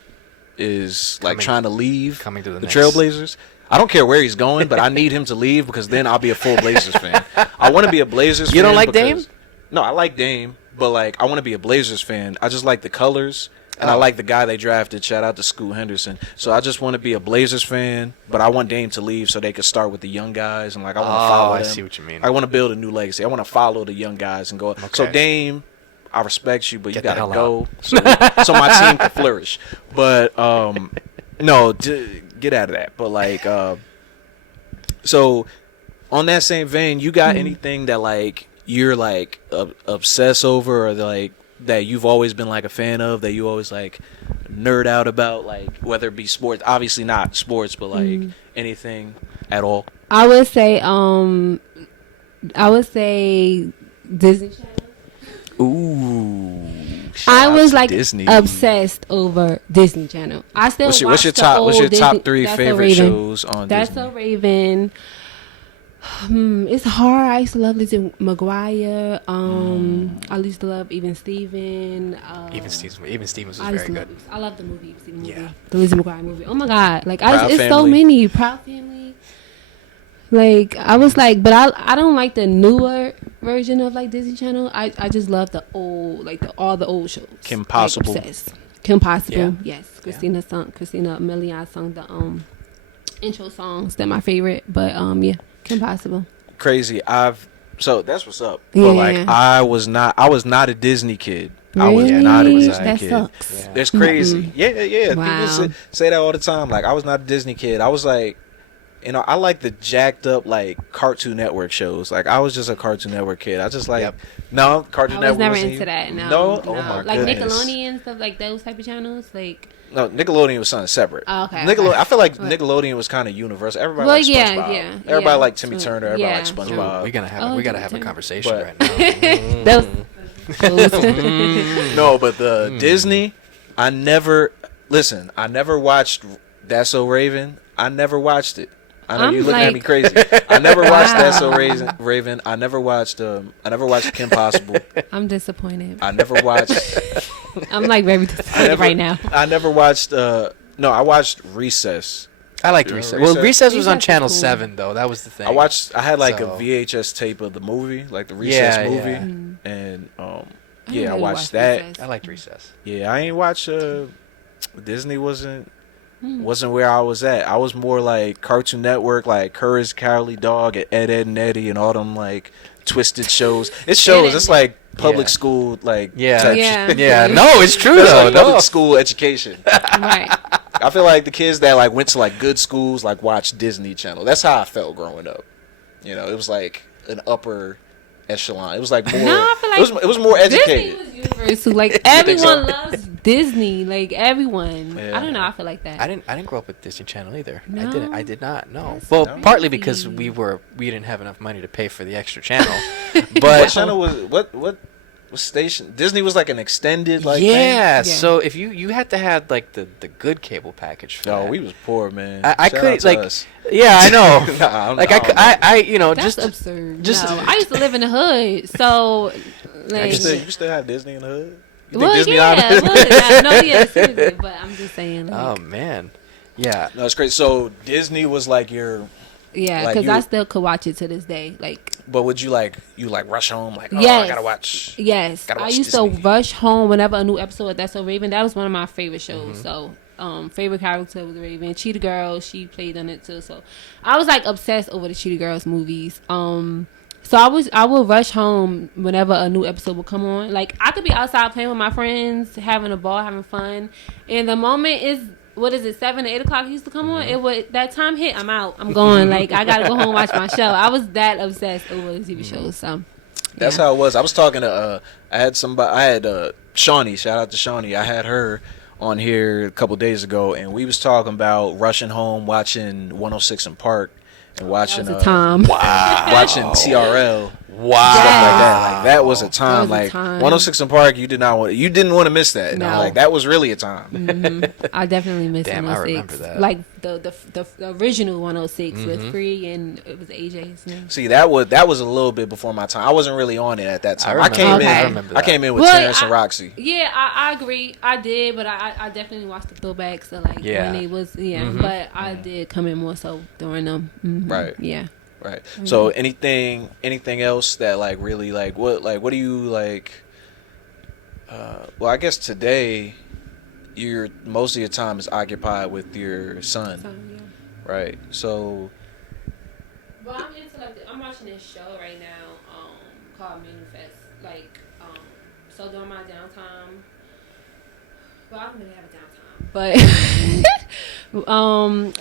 is like trying to leave coming to the Knicks. Trailblazers. I don't care where he's going, but I need him to leave because then I'll be a full Blazers fan. I want to be a Blazers fan. You don't like because, Dame? No, I like Dame, but like I want to be a Blazers fan. I just like the colors. And I like the guy they drafted. Shout out to Scoot Henderson. So I just want to be a Blazers fan, but I want Dame to leave so they could start with the young guys. And like I want to follow them. I see what you mean. I want to build a new legacy. I want to follow the young guys and go. Okay. So Dame, I respect you, but you gotta go so my team can flourish. But no, get out of that. But like, so on that same vein, you got anything that like you're like obsessed over, or like that you've always been like a fan of, that you always like nerd out about, like whether it be sports, obviously not sports, but like anything at all? I would say Disney Channel. Ooh, I was like Disney. obsessed over Disney Channel. I still what's watch your the top? old What's your top Disney, three That's favorite So Raven. shows on That's Disney? So Raven. It's hard. I used to love Lizzie McGuire. I used to love Even Steven. Even Stevens was I used very to good. I love the movie. Even Steven movie. Yeah. The Lizzie McGuire movie. Oh my god! Like Proud it's so Family. many. Proud Family. Like I was like, but I don't like the newer version of like Disney Channel. I just love the old, like all the old shows. Kim Possible. Like, obsessed. Kim Possible. Yeah. Yes. Christina Milian sung the intro songs. They're my favorite. But yeah, Kim Possible. Crazy. So that's what's up. Yeah. But like I was not a Disney kid. I was Really? not a Disney That kid. sucks. Yeah. That's crazy. Yeah. Wow. People say that all the time. Like I was not a Disney kid. I was like, I like the jacked up like Cartoon Network shows. Like I was just a Cartoon Network kid. I just like no Cartoon I Network. was never wasn't into even- that. No. No. Oh my Like goodness. Nickelodeon stuff, like those type of channels. Like No, Nickelodeon was something separate. Oh, okay, Nickelodeon. okay. I feel like Right. Nickelodeon was kind of universal. Everybody Well, liked yeah, SpongeBob. yeah, Everybody yeah. liked Timmy Turner. Everybody Yeah, liked SpongeBob. We gotta have a conversation But- right now. those. No, but the Disney, I never watched That's So Raven. I never watched it. I know I'm you're looking at me like- crazy. I never watched That's So Wow. Raven. I never watched Kim Possible. I'm disappointed. I never watched I'm like very disappointed right now. I never watched I watched Recess. I liked Yeah, Recess. Recess. Well, Recess was on Recess is Channel cool. 7 though. That was the thing. I had like So- a VHS tape of the movie, like the Recess Yeah, movie, yeah. and I yeah, I really watched that. Recess. I liked Recess. Yeah, I ain't watch Disney wasn't where I was at. I was more like Cartoon Network, like Courage Cowardly Dog and Ed, and Eddie and all them like twisted shows. It's shows. Ed, It's like public Yeah. school like Yeah. type Yeah. shit. Yeah. No, it's true It's though. like No. public school education. Right. I feel like the kids that like went to like good schools like watched Disney Channel. That's how I felt growing up. It was like an upper echelon. It was like more. No, I feel like it was more educated. Disney was universal. Like think so? everyone loves Disney. Like everyone. Yeah. I don't know. I feel like that. I didn't grow up with Disney Channel either. No? I did not. No. That's Well, No? partly because we didn't have enough money to pay for the extra channel. What But channel was what station? Disney was like an extended like yeah. thing? So if you had to have like the good cable package for No, that. we was poor, man. I Shout out could to like us. yeah, I know. Nah, like I you know That's just absurd. just- No, I used to live in the hood, so like. You still have Disney in the hood? You think Well, Disney yeah, out of it? well, no, yeah, seriously, but I'm just saying. Like, oh man, yeah. No, it's crazy. So Disney was like your, yeah, like because you- I still could watch it to this day. Like, but would you like rush home like, oh, I Yes. gotta watch. yes, Gotta I watch used Disney. to rush home whenever a new episode of That's So Raven. That was one of my favorite shows. Mm-hmm. So, favorite character was Raven. Cheetah Girl, she played on it too. So, I was like obsessed over the Cheetah Girls movies. So I would rush home whenever a new episode would come on. Like I could be outside playing with my friends, having a ball, having fun, and the moment is 7 to 8 o'clock used to come on. It would that time hit, I'm out. I'm going. Like I gotta go home and watch my show. I was that obsessed over the TV shows. So That's how it was. I was talking to I had Shawnee, shout out to Shawnee. I had her on here a couple days ago, and we was talking about rushing home, watching 106 in Park, and watching that was a time. watching TRL. Wow. Stuff like Yes. that. Like that was a time. That was a Like time. 106 in Park, you didn't want to miss that. No. Like that was really a time. I definitely miss Damn, I 106. remember that. Like the original 106 with Free and it was AJ's name. See, that was a little bit before my time. I wasn't really on it at that time. I remember came that. in. Okay. I remember I that. came in with Well, Terrence and Roxy. Yeah, I agree. I did, but I definitely watched the throwbacks. So like Yeah. when they was but I did come in more so during them. Right. Yeah. Right. So anything else that like really like what do you like? Well, I guess today, most of your time is occupied with your son, So, yeah. right? So Well, I'm into I'm watching this show right now called Manifest. Like so during my downtime. Well, I don't really have a downtime, but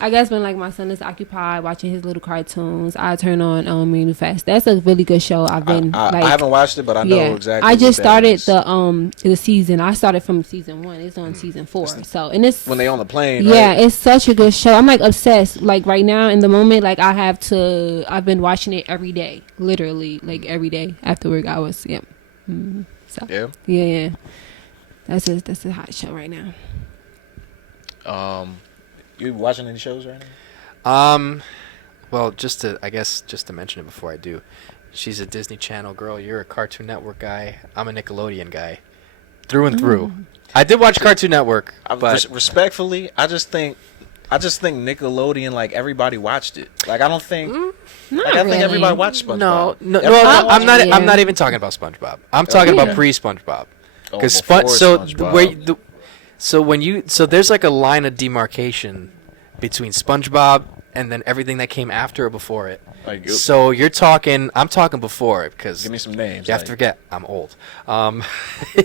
I guess when like my son is occupied watching his little cartoons, I turn on Manifest. That's a really good show. I've been I haven't watched it, but I know exactly. I just what that started is. the season. I started from season 1. It's on season 4. So and it's when they on the plane. yeah, right? it's such a good show. I'm like obsessed. Like right now in the moment, like I've been watching it every day, literally like every day after work hours. Yep. So yeah. That's a hot show right now. You watching any shows right now? Well, just to mention it before I do, she's a Disney Channel girl. You're a Cartoon Network guy. I'm a Nickelodeon guy, through and through. I did watch Cartoon Network, but Respectfully, I just think Nickelodeon, like everybody watched it. Like I don't think, I think everybody watched SpongeBob. no, Everybody I'm not. Yeah. I'm not even talking about SpongeBob. I'm talking about pre-SpongeBob. Because before SpongeBob. So there's like a line of demarcation between SpongeBob and then everything that came after or before it. Like, So I'm talking before it because give me some names. you have to forget I'm old.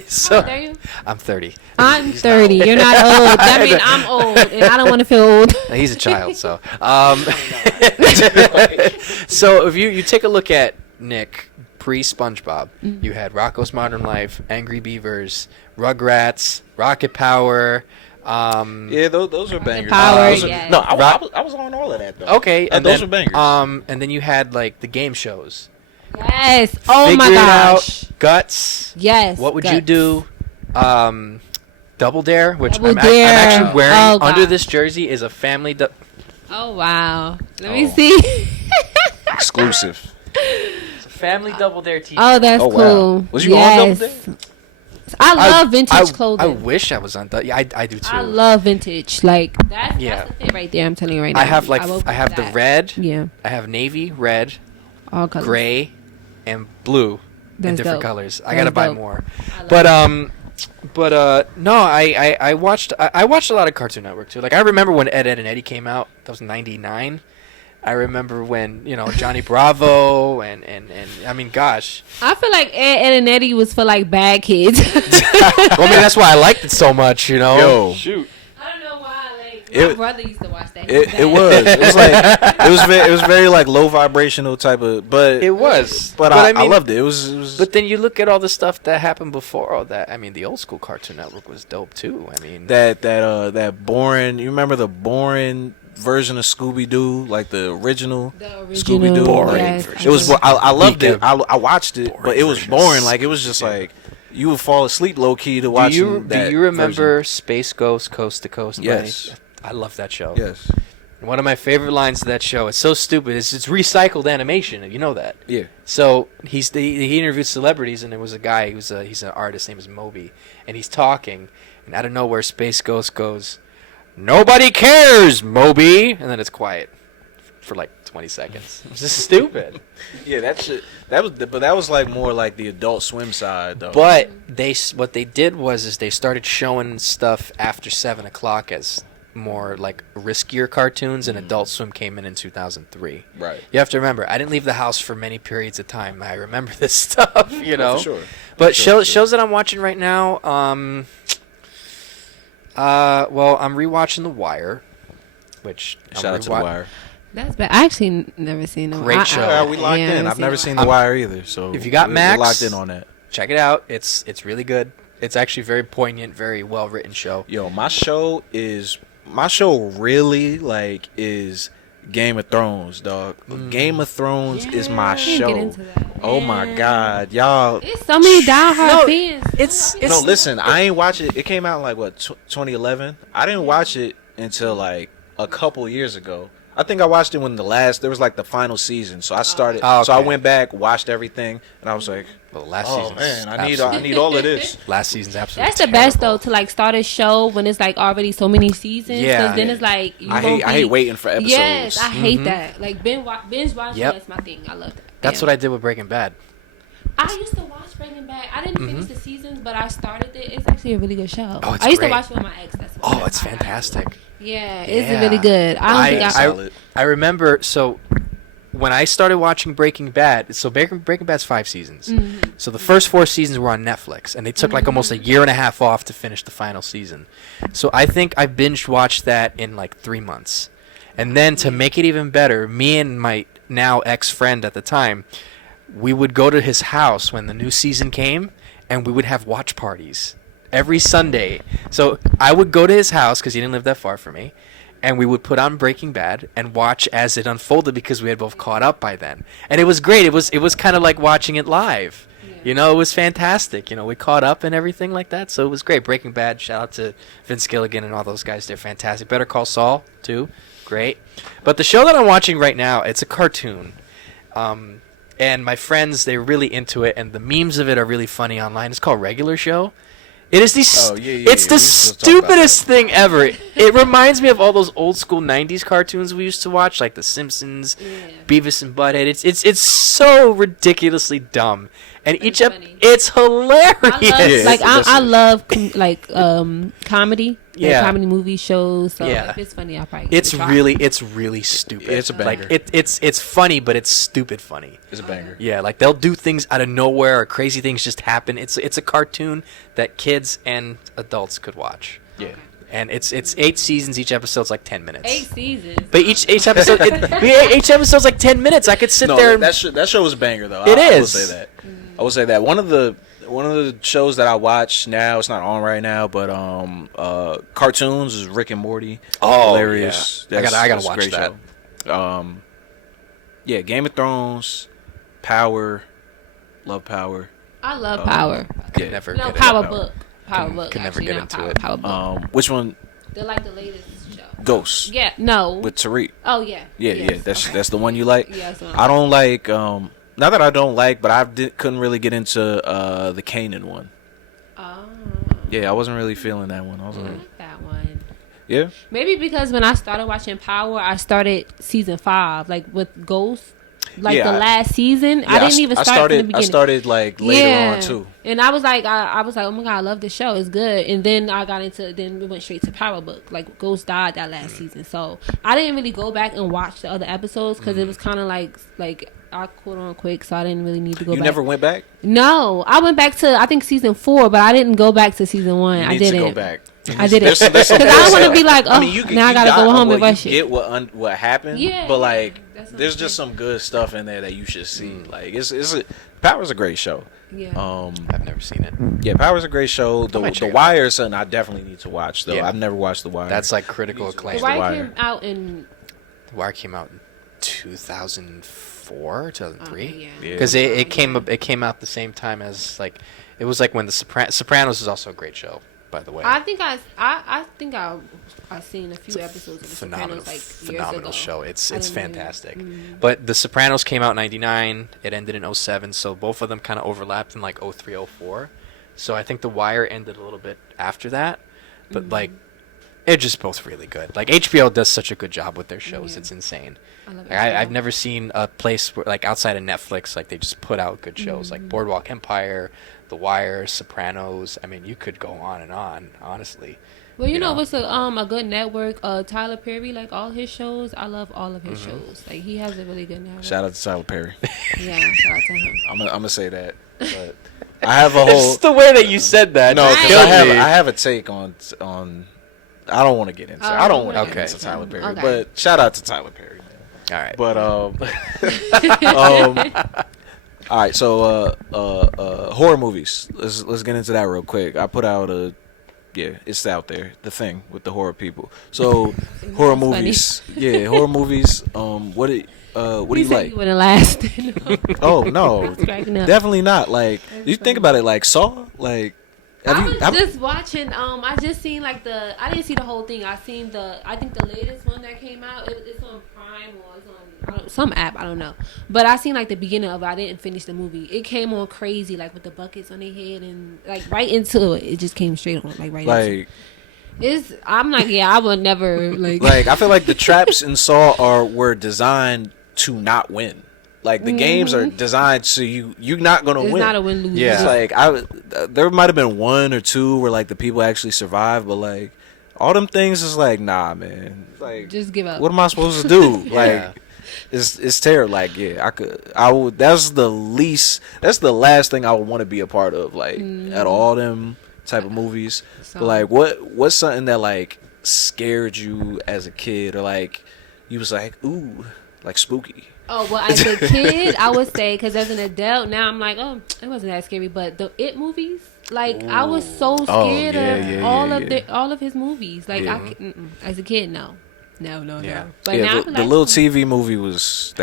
So How old are you? I'm 30. I'm 30. You're not old. That means I'm old, and I don't want to feel old. He's a child, so so if you take a look at Nick pre-SpongeBob, you had Rocko's Modern Life, Angry Beavers, Rugrats, Rocket Power. Yeah, those are bangers. Power, Those are- yes. No, I was on all of that though. Okay, and those then, were bangers. and then you had like the game shows. Yes. Oh my Figure It gosh. Out, Guts. Yes. What would Guts. you do? Double Dare, which Double I'm Dare. actually wearing Oh, under God. this jersey is a family. Oh wow. Let me Oh. see. Exclusive. It's a family Double Dare t-shirt. Oh, that's Oh, wow. cool. Was you on Double Dare? I love vintage clothing. I wish I was on that. Yeah, I do too. I love vintage. Like that's Yeah. the thing right there. I'm telling you right now. I have like will I have the that. red. Yeah. I have navy, red, All colors. gray, and blue in That's different dope. colors. I That's gotta buy dope. more. I love But no, I watched a lot of Cartoon Network too. Like I remember when Ed, Edd and Eddy came out. That was '99. I remember when Johnny Bravo and I mean, gosh. I feel like Ed and Eddie was for like bad kids. Well, I mean, that's why I liked it so much. Yo. Shoot. I don't know why. Like It- my brother used to watch that. It was like it was very like low vibrational type of, but It was. But I I mean, loved it. It was But then you look at all the stuff that happened before all that. I mean, the old school Cartoon Network was dope too. I mean, that boring. You remember the boring version of Scooby Doo, like the original Scooby Doo? Boring. Yes, It was. I loved it. Speak I watched it, but it was boring. Like it was just like You would fall asleep low key to watching that. Do you remember version. Space Ghost Coast to Coast? Yes. I love that show. Yes. One of my favorite lines of that show, it's so stupid, it's recycled animation, you know that. Yeah. So he interviewed celebrities, and there was a guy, he's an artist, his name is Moby, and he's talking, and out of nowhere, Space Ghost goes, "Nobody cares, Moby," and then it's quiet for like 20 seconds. It's just stupid. Yeah, that was like more like the Adult Swim side though. But what they did was they started showing stuff after 7 o'clock as more like riskier cartoons, and Adult Swim came in 2003. Right. You have to remember, I didn't leave the house for many periods of time. I remember this stuff, you know. For sure. But shows that I'm watching right now, well, I'm rewatching The Wire, which Shout out to The Wire. That's bad. I actually never seen The Wire. Great show. Yeah, we locked in. I've never seen The Wire either. So if you got we're Max, locked in on that. Check it out. It's really good. It's actually very poignant, very well written show. Yo, my show really like is Game of Thrones, dog. Game of Thrones is my show. Get into that. Oh my god, y'all. There's so many diehard fans. It's No, listen, I ain't watch it. It came out in like what 2011. I didn't watch it until like a couple years ago. I think I watched it when there was like the final season. So I started. Oh, okay. So I went back, watched everything, and I was like, well, last oh season. man, I need all of this. Last season's absolutely. That's the best though, to like start a show when it's like already so many seasons. Yeah. 'Cause then it's like I hate waiting for episodes. Yes, I hate that. Like binge watching. Yep. That's my thing. I love that. That's what I did with Breaking Bad. I used to watch Breaking Bad. I didn't finish the seasons, but I started it. It's actually a really good show. Oh, it's I used great. to watch it with my ex. That's Oh, it's fantastic. Yeah, it's Yeah. really good. I don't think I remember, so when I started watching Breaking Bad, so Breaking Bad's 5 seasons. So the first 4 seasons were on Netflix, and they took like almost a year and a half off to finish the final season. So I think I binge watched that in like 3 months. And then to make it even better, me and my now ex-friend at the time, we would go to his house when the new season came, and we would have watch parties every Sunday. So I would go to his house because he didn't live that far from me, and we would put on Breaking Bad and watch as it unfolded because we had both caught up by then. And it was great. It was kind of like watching it live. You know, it was fantastic. You know, we caught up and everything like that, so it was great. Breaking Bad, shout out to Vince Gilligan and all those guys. They're fantastic. Better Call Saul, too. Great. But the show that I'm watching right now, it's a cartoon. And my friends, they're really into it, and the memes of it are really funny online. It's called Regular Show. It is it's the stupidest thing ever. It reminds me of all those old school 90s cartoons we used to watch, like The Simpsons, Beavis and Butthead. It's so ridiculously dumb. And it's hilarious. I love comedy. Yeah. Comedy movie shows. So Yeah. if it's funny, I'll probably It's really stupid. It's a banger. Like it's funny, but it's stupid funny. It's a banger. Yeah, like they'll do things out of nowhere, or crazy things just happen. It's a cartoon that kids and adults could watch. Yeah. And it's 8 seasons. Each episode's like 10 minutes. 8 seasons. But each episode, each episode's like 10 minutes. I could sit there. That show was a banger though. It I will is. say that. I will say that one of the shows that I watch now, it's not on right now, but cartoons is Rick and Morty. Oh, hilarious! yeah. I gotta watch great that. Show. Yeah, Game of Thrones, Power, love Power. I love Power. Could never No, get Power into Book. Power Book. Could never actually, get not into Power, it. Power Book. Which one? They're like the latest show. Ghosts. Yeah. No. With Tariq. Oh yeah. Yeah, Yes. That's the one you like. Yeah, that's the one I don't like. Not that I don't like, but I couldn't really get into the Kanan one. Oh. Yeah, I wasn't really feeling that one. I was I like, like that one. yeah. Maybe because when I started watching Power, I started season 5, like with Ghost. Like the last season, I didn't even start from the beginning. I started like later on too. And I was like, I was like, oh my god, I love this show. It's good. And then then we went straight to Power Book. Like Ghost died that last season, so I didn't really go back and watch the other episodes because it was kind of like I caught on quick, so I didn't really need to go back. You never went back? No, I went back to I think season 4, but I didn't go back to season 1. I didn't. To go back. I didn't There's because I don't want to be like, oh, now I gotta go home and rush it. Get what happened, Yeah, but like, that's what there's I'm just saying. some good stuff in there that you should see. Like, Power's a great show. Yeah. I've never seen it. Yeah, Power's a great show. The check it Wire is something I definitely need to watch though. Yeah. I've never watched The Wire. That's like critical acclaim. The The Wire Wire. came out in The Wire came out in 2004, 2003. Okay, yeah. Because it came out the same time as like it was like when the Sopranos is also a great show, by the way. I think I seen a few episodes of The Sopranos like years phenomenal ago. show. It's I didn't know fantastic. Mm-hmm. But The Sopranos came out in 99. It ended in 07, so both of them kind of overlapped in like 03, 04. So I think The Wire ended a little bit after that. But like they're just both really good. Like HBO does such a good job with their shows. Yeah. It's insane. I love Like, I've never seen a place where, like outside of Netflix, like they just put out good shows like Boardwalk Empire, The Wire, Sopranos. I mean, you could go on and on, honestly. Well, you know what's a good network? Tyler Perry, like all his shows. I love all of his shows. Like he has a really good network. Shout out to Tyler Perry. Yeah, shout out to him. I'm gonna say that, but I have a whole. It's the way that you said that. No, Right. because I have a take on. I don't want to get into. Oh, I don't want to okay. get into Tyler Perry, Okay. but shout out to Tyler Perry. Man. All right. But all right. So horror movies. Let's get into that real quick. I put out it's out there. The Thing with the horror people. So horror That's movies. Yeah, horror movies. What do you like? You wouldn't last. Oh no, Cracking up. definitely not. Like you think about it, like Saw. Like I was just watching. I just seen like I didn't see the whole thing. I think the latest one that came out. It's on Prime or it's on some app. I don't know. But I seen like the beginning of it. I didn't finish the movie. It came on crazy, like with the buckets on their head and like right into it. It just came straight on, like right. Into it. I'm like, yeah, I would never like. Like I feel like the traps in Saw were designed to not win. Like the games are designed so you're not gonna win. It's not a win lose. Yeah. It's like there might have been one or two where like the people actually survived, but like all them things is like nah, man. Like Just give up. what am I supposed to do? Yeah. Like it's terrible. Like yeah, I would. That's the last thing I would want to be a part of. Like at all them type of movies. So- But like what's something that like scared you as a kid or like you was like ooh like spooky. Oh, well, as a kid, I would say, because as an adult, now I'm like, oh, it wasn't that scary. But the It movies, like, I was so scared of all of his movies. Like, Yeah. as a kid, no. No. But Yeah, now, the little TV movie was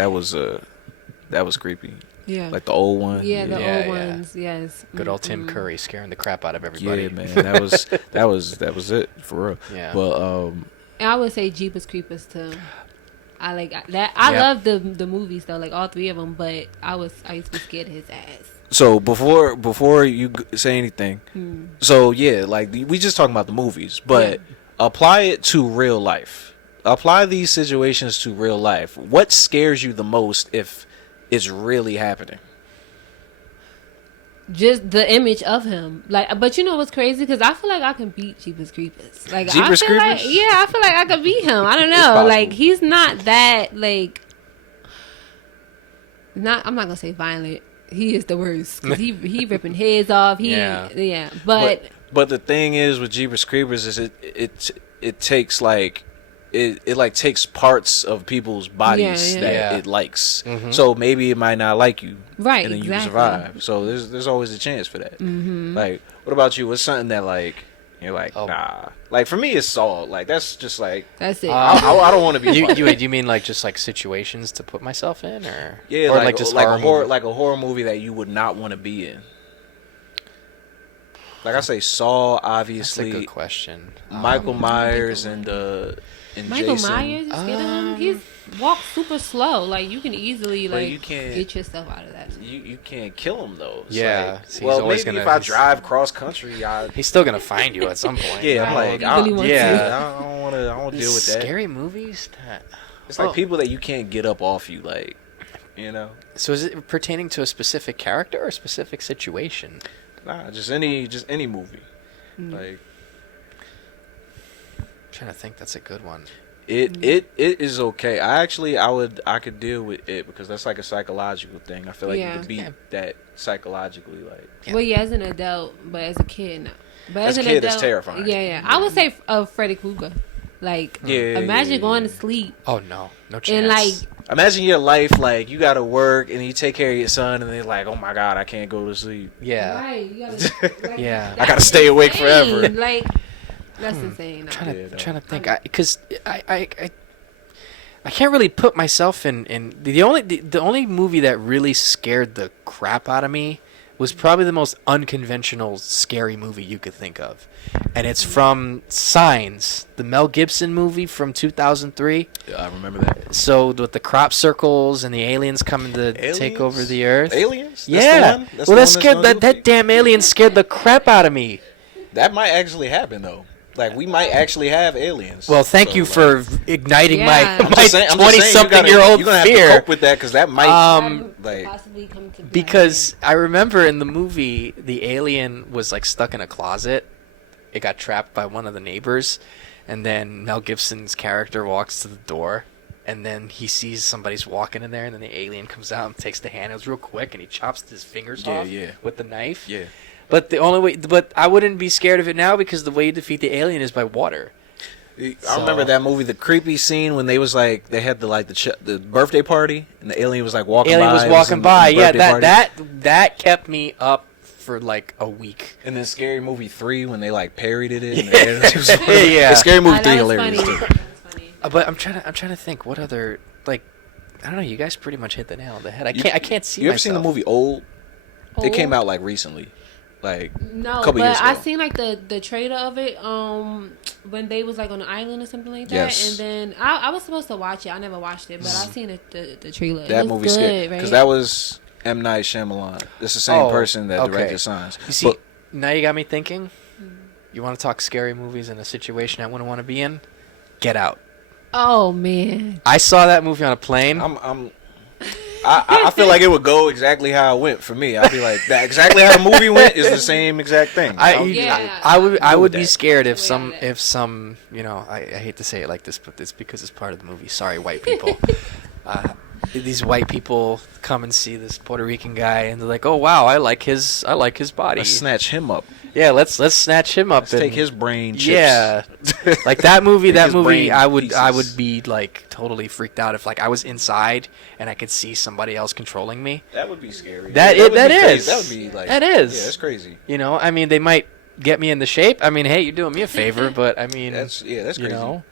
creepy. yeah. Like the old one. Yeah, the Yeah, old yeah. ones, yes. Good old Tim Curry scaring the crap out of everybody. Yeah, man. That was it for real. Yeah. But And I would say Jeepers Creepers, too. I like that. I Yep. love the movies, though, like all three of them, but I used to be scared of his ass. so before you say anything, so yeah, like we just talking about the movies, but apply it to real life. Apply these situations to real life. What scares you the most if it's really happening? Just the image of him, like, but you know what's crazy? Because I feel like I can beat Jeepers Creepers. Like, Jeepers I feel like, Creepers? yeah, I feel like I could beat him. I don't know, possible. like he's not that like. I'm not gonna say violent. He is the worst. 'Cause he ripping heads off. Yeah. But the thing is with Jeepers Creepers is it takes like it like takes parts of people's bodies Yeah. that Yeah. it likes. Mhm. So maybe it might not like you. Right, And then you exactly. survive. So there's always a chance for that. Like what about you? What's something that like you're like nah. Like for me it's Saw. Like that's just like that's it. I don't want to be You mean like just like situations to put myself in, or yeah, or like just like horror a horror movie? like a horror movie that you would not want to be in. Like I say, Saw That's a obviously. good question. Michael Myers and Michael Jason. Myers, you scared of him? He's walks super slow. Like you can easily But like you can't- get yourself out of that. You can't kill him though. It's Yeah, like, so he's well, always maybe gonna- if I drive cross country, He's still gonna find you at some point. yeah, I'm Right. like, You I, really want yeah, to. I don't want to deal with that. Scary movies. It's like Oh. people that you can't get up off you, like, you know. So is it pertaining to a specific character or a specific situation? Nah, just any movie. Like I'm trying to think. That's a good one. it is okay. I could deal with it because that's like a psychological thing. I feel like Yeah. you could beat that psychologically, like. Yeah. Well, yeah, as an adult, but as a kid, no. But As a an kid, it's adult, terrifying. Yeah. I would say Freddy Krueger. Like, Yeah, imagine yeah, going yeah. to sleep Oh no chance. and like, Imagine your life, like, you gotta work and you take care of your son and they're like, oh my God, I can't go to sleep. yeah. right, you gotta, like, Yeah. I gotta stay awake insane. forever. Like, that's insane. No. Trying Yeah, to think, because I can't really put myself in the only movie that really scared the crap out of me was probably the most unconventional scary movie you could think of. And it's from Signs, the Mel Gibson movie from 2003. Yeah, I remember that. So with the crop circles and the aliens coming to take over the earth. Aliens? That's yeah. The one? That's well, that scared that damn alien scared the crap out of me. That might actually happen though. Like we might actually have aliens. Well, thank you for igniting my 20-something-year-old fear. You're gonna have to cope with that because that might possibly come to because I remember in the movie the alien was like stuck in a closet. It got trapped by one of the neighbors, and then Mel Gibson's character walks to the door, and then he sees somebody's walking in there, and then the alien comes out and takes the handles real quick, and he chops his fingers off with the knife. Yeah. But the only way, but I wouldn't be scared of it now because the way you defeat the alien is by water. I remember that movie, the creepy scene when they was like they had the birthday party and the alien was like walking by. Alien was walking by. Yeah, that kept me up for like a week. And then Scary Movie 3 when they like parodied it. Yeah. The Scary Movie 3 hilarious too. But I'm trying to think what other like I don't know. You guys pretty much hit the nail on the head. I can't see. You ever seen the movie Old? It came out like recently. Like no, a couple years ago. I seen like the trailer of it when they was like on the island or something like that. Yes. And then I was supposed to watch it. I never watched it, but I seen the trailer. That movie scared because that was M. Night Shyamalan. It's the same person that directed Signs. You see, now you got me thinking. You want to talk scary movies in a situation I wouldn't want to be in? Get Out. Oh man! I saw that movie on a plane. I feel like it would go exactly how it went for me. I'd be like, that exactly how the movie went is the same exact thing. I would be scared if some you know I hate to say it like this, but it's because it's part of the movie. Sorry, white people. These white people come and see this Puerto Rican guy and they're like, oh wow, I like his body. Let's snatch him up. Yeah, let's snatch him up. Let's take his brain chips. Yeah, like that movie. I would be like totally freaked out if like I was inside and I could see somebody else controlling me. That would be scary. That is. That would be like. That is. Yeah, that's crazy. You know, I mean, they might get me into shape. I mean, hey, you're doing me a favor, but I mean, that's crazy. You know.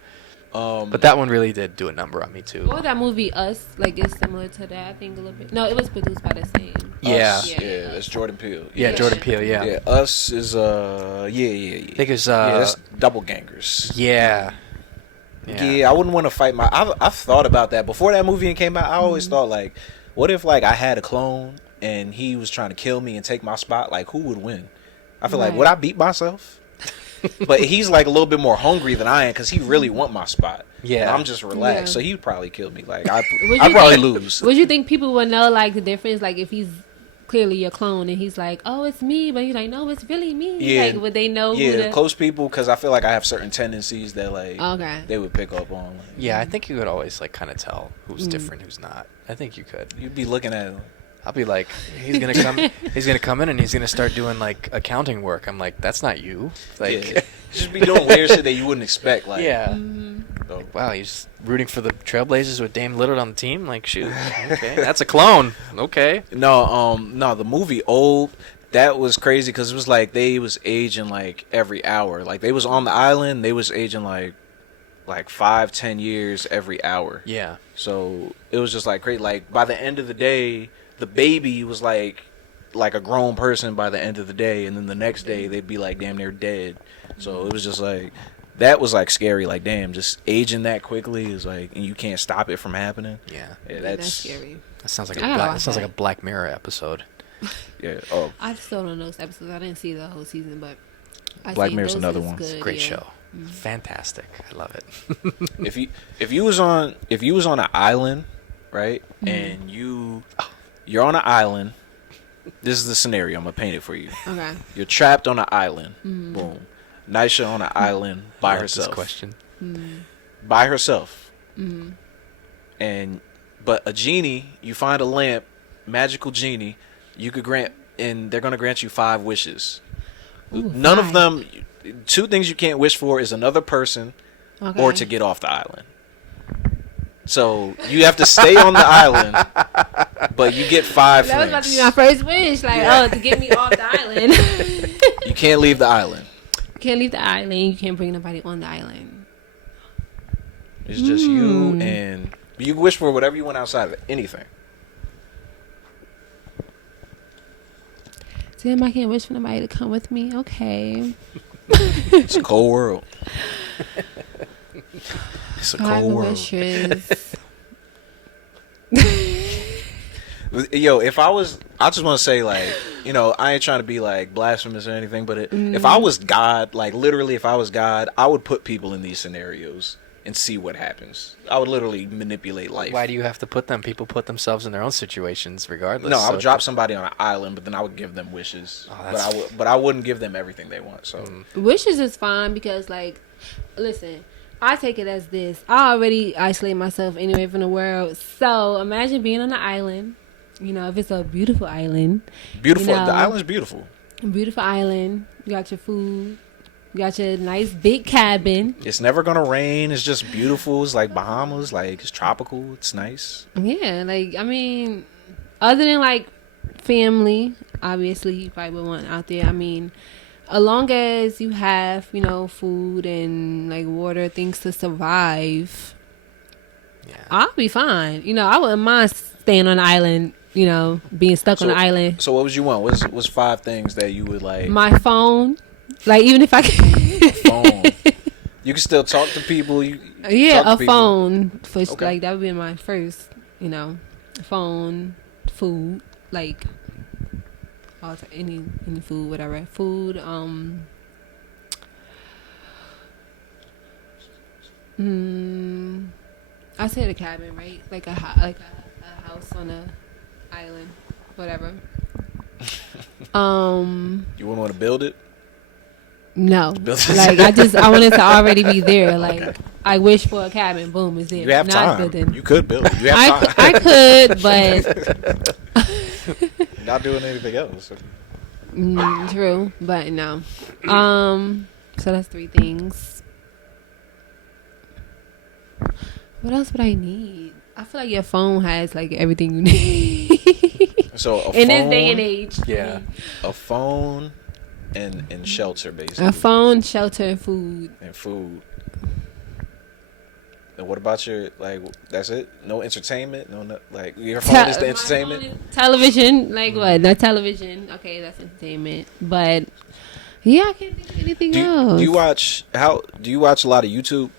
But that one really did do a number on me too. What was that movie Us? Like it's similar to that, I think a little bit. No, it was produced by the same. Yeah. Yeah, that's Jordan Peele. Yeah, Jordan Peele. Yeah. Yeah, Us is I think it's that's Doppelgangers. Yeah. Yeah, I wouldn't want to fight my. I've thought about that before that movie came out. I always thought like, what if like I had a clone and he was trying to kill me and take my spot? Like, who would win? I feel like would I beat myself? But he's like a little bit more hungry than I am because he really want my spot. Yeah, and I'm just relaxed, so he'd probably kill me. Like I'd probably lose. Would you think people would know like the difference? Like if he's clearly your clone and he's like, oh, it's me, but he's like, no, it's really me. Yeah, like would they know? Yeah, close people, because I feel like I have certain tendencies that like they would pick up on. Yeah, I think you could always like kind of tell who's different, who's not. I think you could. You'd be looking at him. I'll be like, he's gonna come in and he's gonna start doing like accounting work. I'm like, that's not you. Like, just be doing weird shit that you wouldn't expect. Like, so, wow, he's rooting for the Trailblazers with Dame Lillard on the team. Like, shoot, okay, that's a clone. Okay. No, the movie Old, that was crazy because it was like they was aging like every hour. Like they was on the island, they was aging like 5-10 years every hour. Yeah. So it was just like crazy. Like by the end of the day, the baby was like a grown person by the end of the day, and then the next day they'd be like damn near dead. So it was just like that was like scary. Like damn, just aging that quickly is like, and you can't stop it from happening. Yeah, that's scary. That sounds like a Black Mirror episode. Yeah. Oh, I still don't know those episodes. I didn't see the whole season, but Black Mirror's another one. Good, great show. Fantastic. I love it. if you was on an island, right, and you're on an island. This is the scenario. I'm gonna paint it for you. Okay. You're trapped on an island. Boom. Nysia on an island by herself. This question. By herself. But a genie, you find a lamp, magical genie. You could grant, and they're gonna grant you 5 wishes. None of them. 2 things you can't wish for is another person, or to get off the island. So you have to stay on the island, but you get 5 That was about friends. to be my first wish, like to get me off the island. You can't leave the island. You can't leave the island. You can't bring nobody on the island. It's just you and You can wish for whatever you want outside of it. Anything. Damn, I can't wish for nobody to come with me. Okay. It's a cold world. It's a cold world. Wishes. Yo, if I just want to say, like, you know, I ain't trying to be like blasphemous or anything, but if I was God, like literally, if I was God, I would put people in these scenarios and see what happens. I would literally manipulate life. Why do you have to put them? People put themselves in their own situations, regardless. No, I would drop somebody on an island, but then I would give them wishes. But I wouldn't give them everything they want. So wishes is fine because, like, listen, I take it as this: I already isolate myself anyway from the world. So imagine being on an island. You know, if it's a beautiful island. Beautiful. You know, the island's beautiful. Beautiful island. You got your food. You got your nice big cabin. It's never gonna rain. It's just beautiful. It's like Bahamas. Like, it's tropical. It's nice. Yeah, like, I mean, other than like family, obviously you probably would want out there. I mean, as long as you have, you know, food and like water, things to survive, Yeah. I'll be fine. You know, I wouldn't mind staying on the island. You know, being stuck on the island. So what would you want? What's 5 things that you would like? My phone. Like, even if I can. Phone. You can still talk to people. Yeah, a phone. For, Okay. like, that would be my first, you know, phone, food, like, any food, whatever. Food, I said a cabin, right? Like a house on a island, whatever. You wouldn't want to build it? No, Build it. like I wanted to already be there. Like, I wish for a cabin. Boom, it's there. You have Not time. building. You could build it. You have time. I could, but Not doing anything else. true. But no. So that's 3 things. What else would I need? I feel like your phone has like everything you need. So a in phone, this day and age. Yeah. a phone, and shelter basically. A phone, shelter, and food. And food. And what about your, like? That's it? No entertainment? No like your phone is the entertainment. Television, like what? Not television. Okay, that's entertainment. But yeah, I can't think of anything else. Do you watch a lot of YouTube?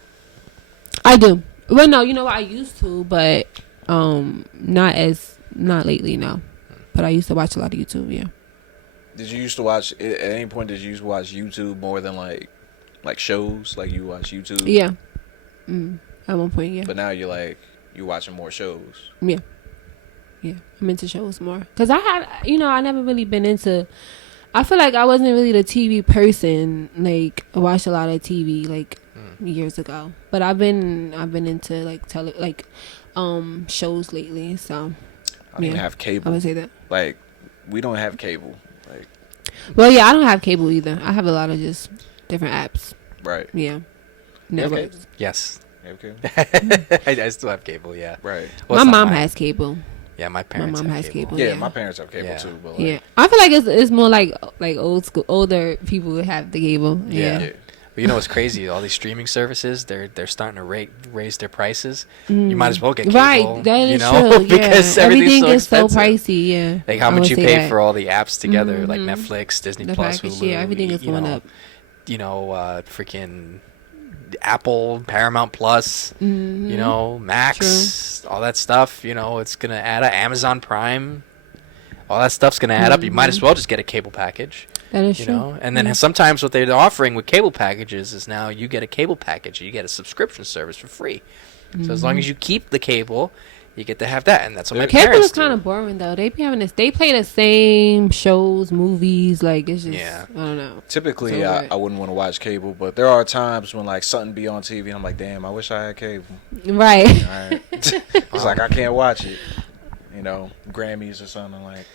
I do. Well, no, you know what? I used to, but not lately, no. But I used to watch a lot of YouTube. Yeah. Did you used to watch at any point? Did you used to watch YouTube more than like shows? Like you watch YouTube? Yeah. At one point, yeah. But now you're watching more shows. Yeah. Yeah. I'm into shows more because I never really been into. I feel like I wasn't really the TV person. Like, I watched a lot of TV like years ago, but I've been into like shows lately. So I don't even have cable. I would say that. Like, we don't have cable. Like, well, yeah, I don't have cable either. I have a lot of just different apps. right. Yeah. Networks. Yes. You have cable? I still have cable. Yeah. Right. Well, My it's not mom mine. has cable. Yeah, my parents. mom have has cable. cable. Yeah, Yeah. my parents have cable Yeah. too. But Yeah, I feel like it's more like old school, older people who have the cable. Yeah. Yeah. But you know what's crazy? All these streaming services, they're starting to raise their prices. You might as well get cable. Right, that is you know? true. Because Yeah. everything's Everything so is so expensive. pricey. Yeah, Like how I much would you say pay that. for all the apps together, like Netflix, Disney The Plus, package, Hulu. yeah, everything is going up. You know, freaking Apple, Paramount Plus, you know, Max, all that stuff. You know, it's gonna add up. Amazon Prime, all that stuff's gonna add up. You might as well just get a cable package. That is You true. know, and then sometimes what they're offering with cable packages is now you get a cable package, you get a subscription service for free. So as long as you keep the cable, you get to have that, and that's what my Cable parents is do. kind of boring though. They be having this. They play the same shows, movies. Like, it's just. Yeah. I don't know. typically, So I what? wouldn't want to watch cable, but there are times when like something be on TV, and I'm like, damn, I wish I had cable. Right. All right. It's like I can't watch it. You know, Grammys or something like.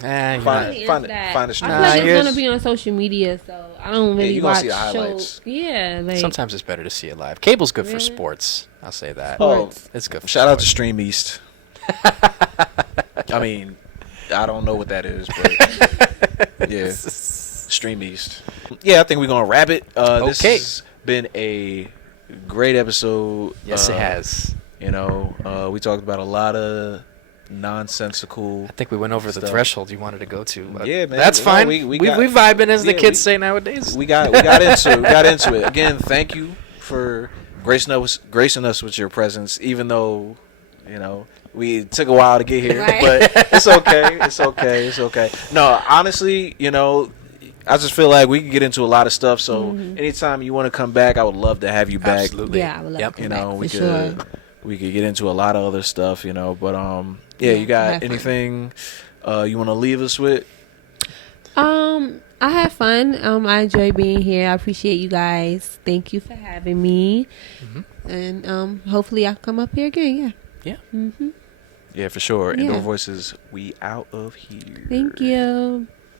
You're Fine. not- Find a I feel stream. like it's yours- gonna be on social media, so I don't really you gonna watch see the highlights. shows. Yeah, like Sometimes it's better to see it live. Cable's good for Really? sports. I'll say that. Oh, It's good for shout out to sports. Stream East. I mean, I don't know what that is, but yeah, Stream East. Yeah, I think we're gonna wrap it. This Okay. has been a great episode. Yes, it has. You know, we talked about a lot of nonsensical. I think we went over the threshold you wanted to go to. But yeah, man. That's fine. We vibing, as the kids say nowadays. We got into it. Again, thank you for gracing us with your presence, even though, you know, we took a while to get here, right. but it's okay. It's okay. No, honestly, you know, I just feel like we can get into a lot of stuff. So anytime you want to come back, I would love to have you back. Absolutely. Yeah, I would love to come You know, back, we could get into a lot of other stuff, you know. But yeah, you got anything you want to leave us with? I had fun. I enjoy being here. I appreciate you guys. Thank you for having me. And hopefully I'll come up here again. Yeah. Yeah. Yeah, for sure. Yeah. Indoor Voices, we out of here. Thank you.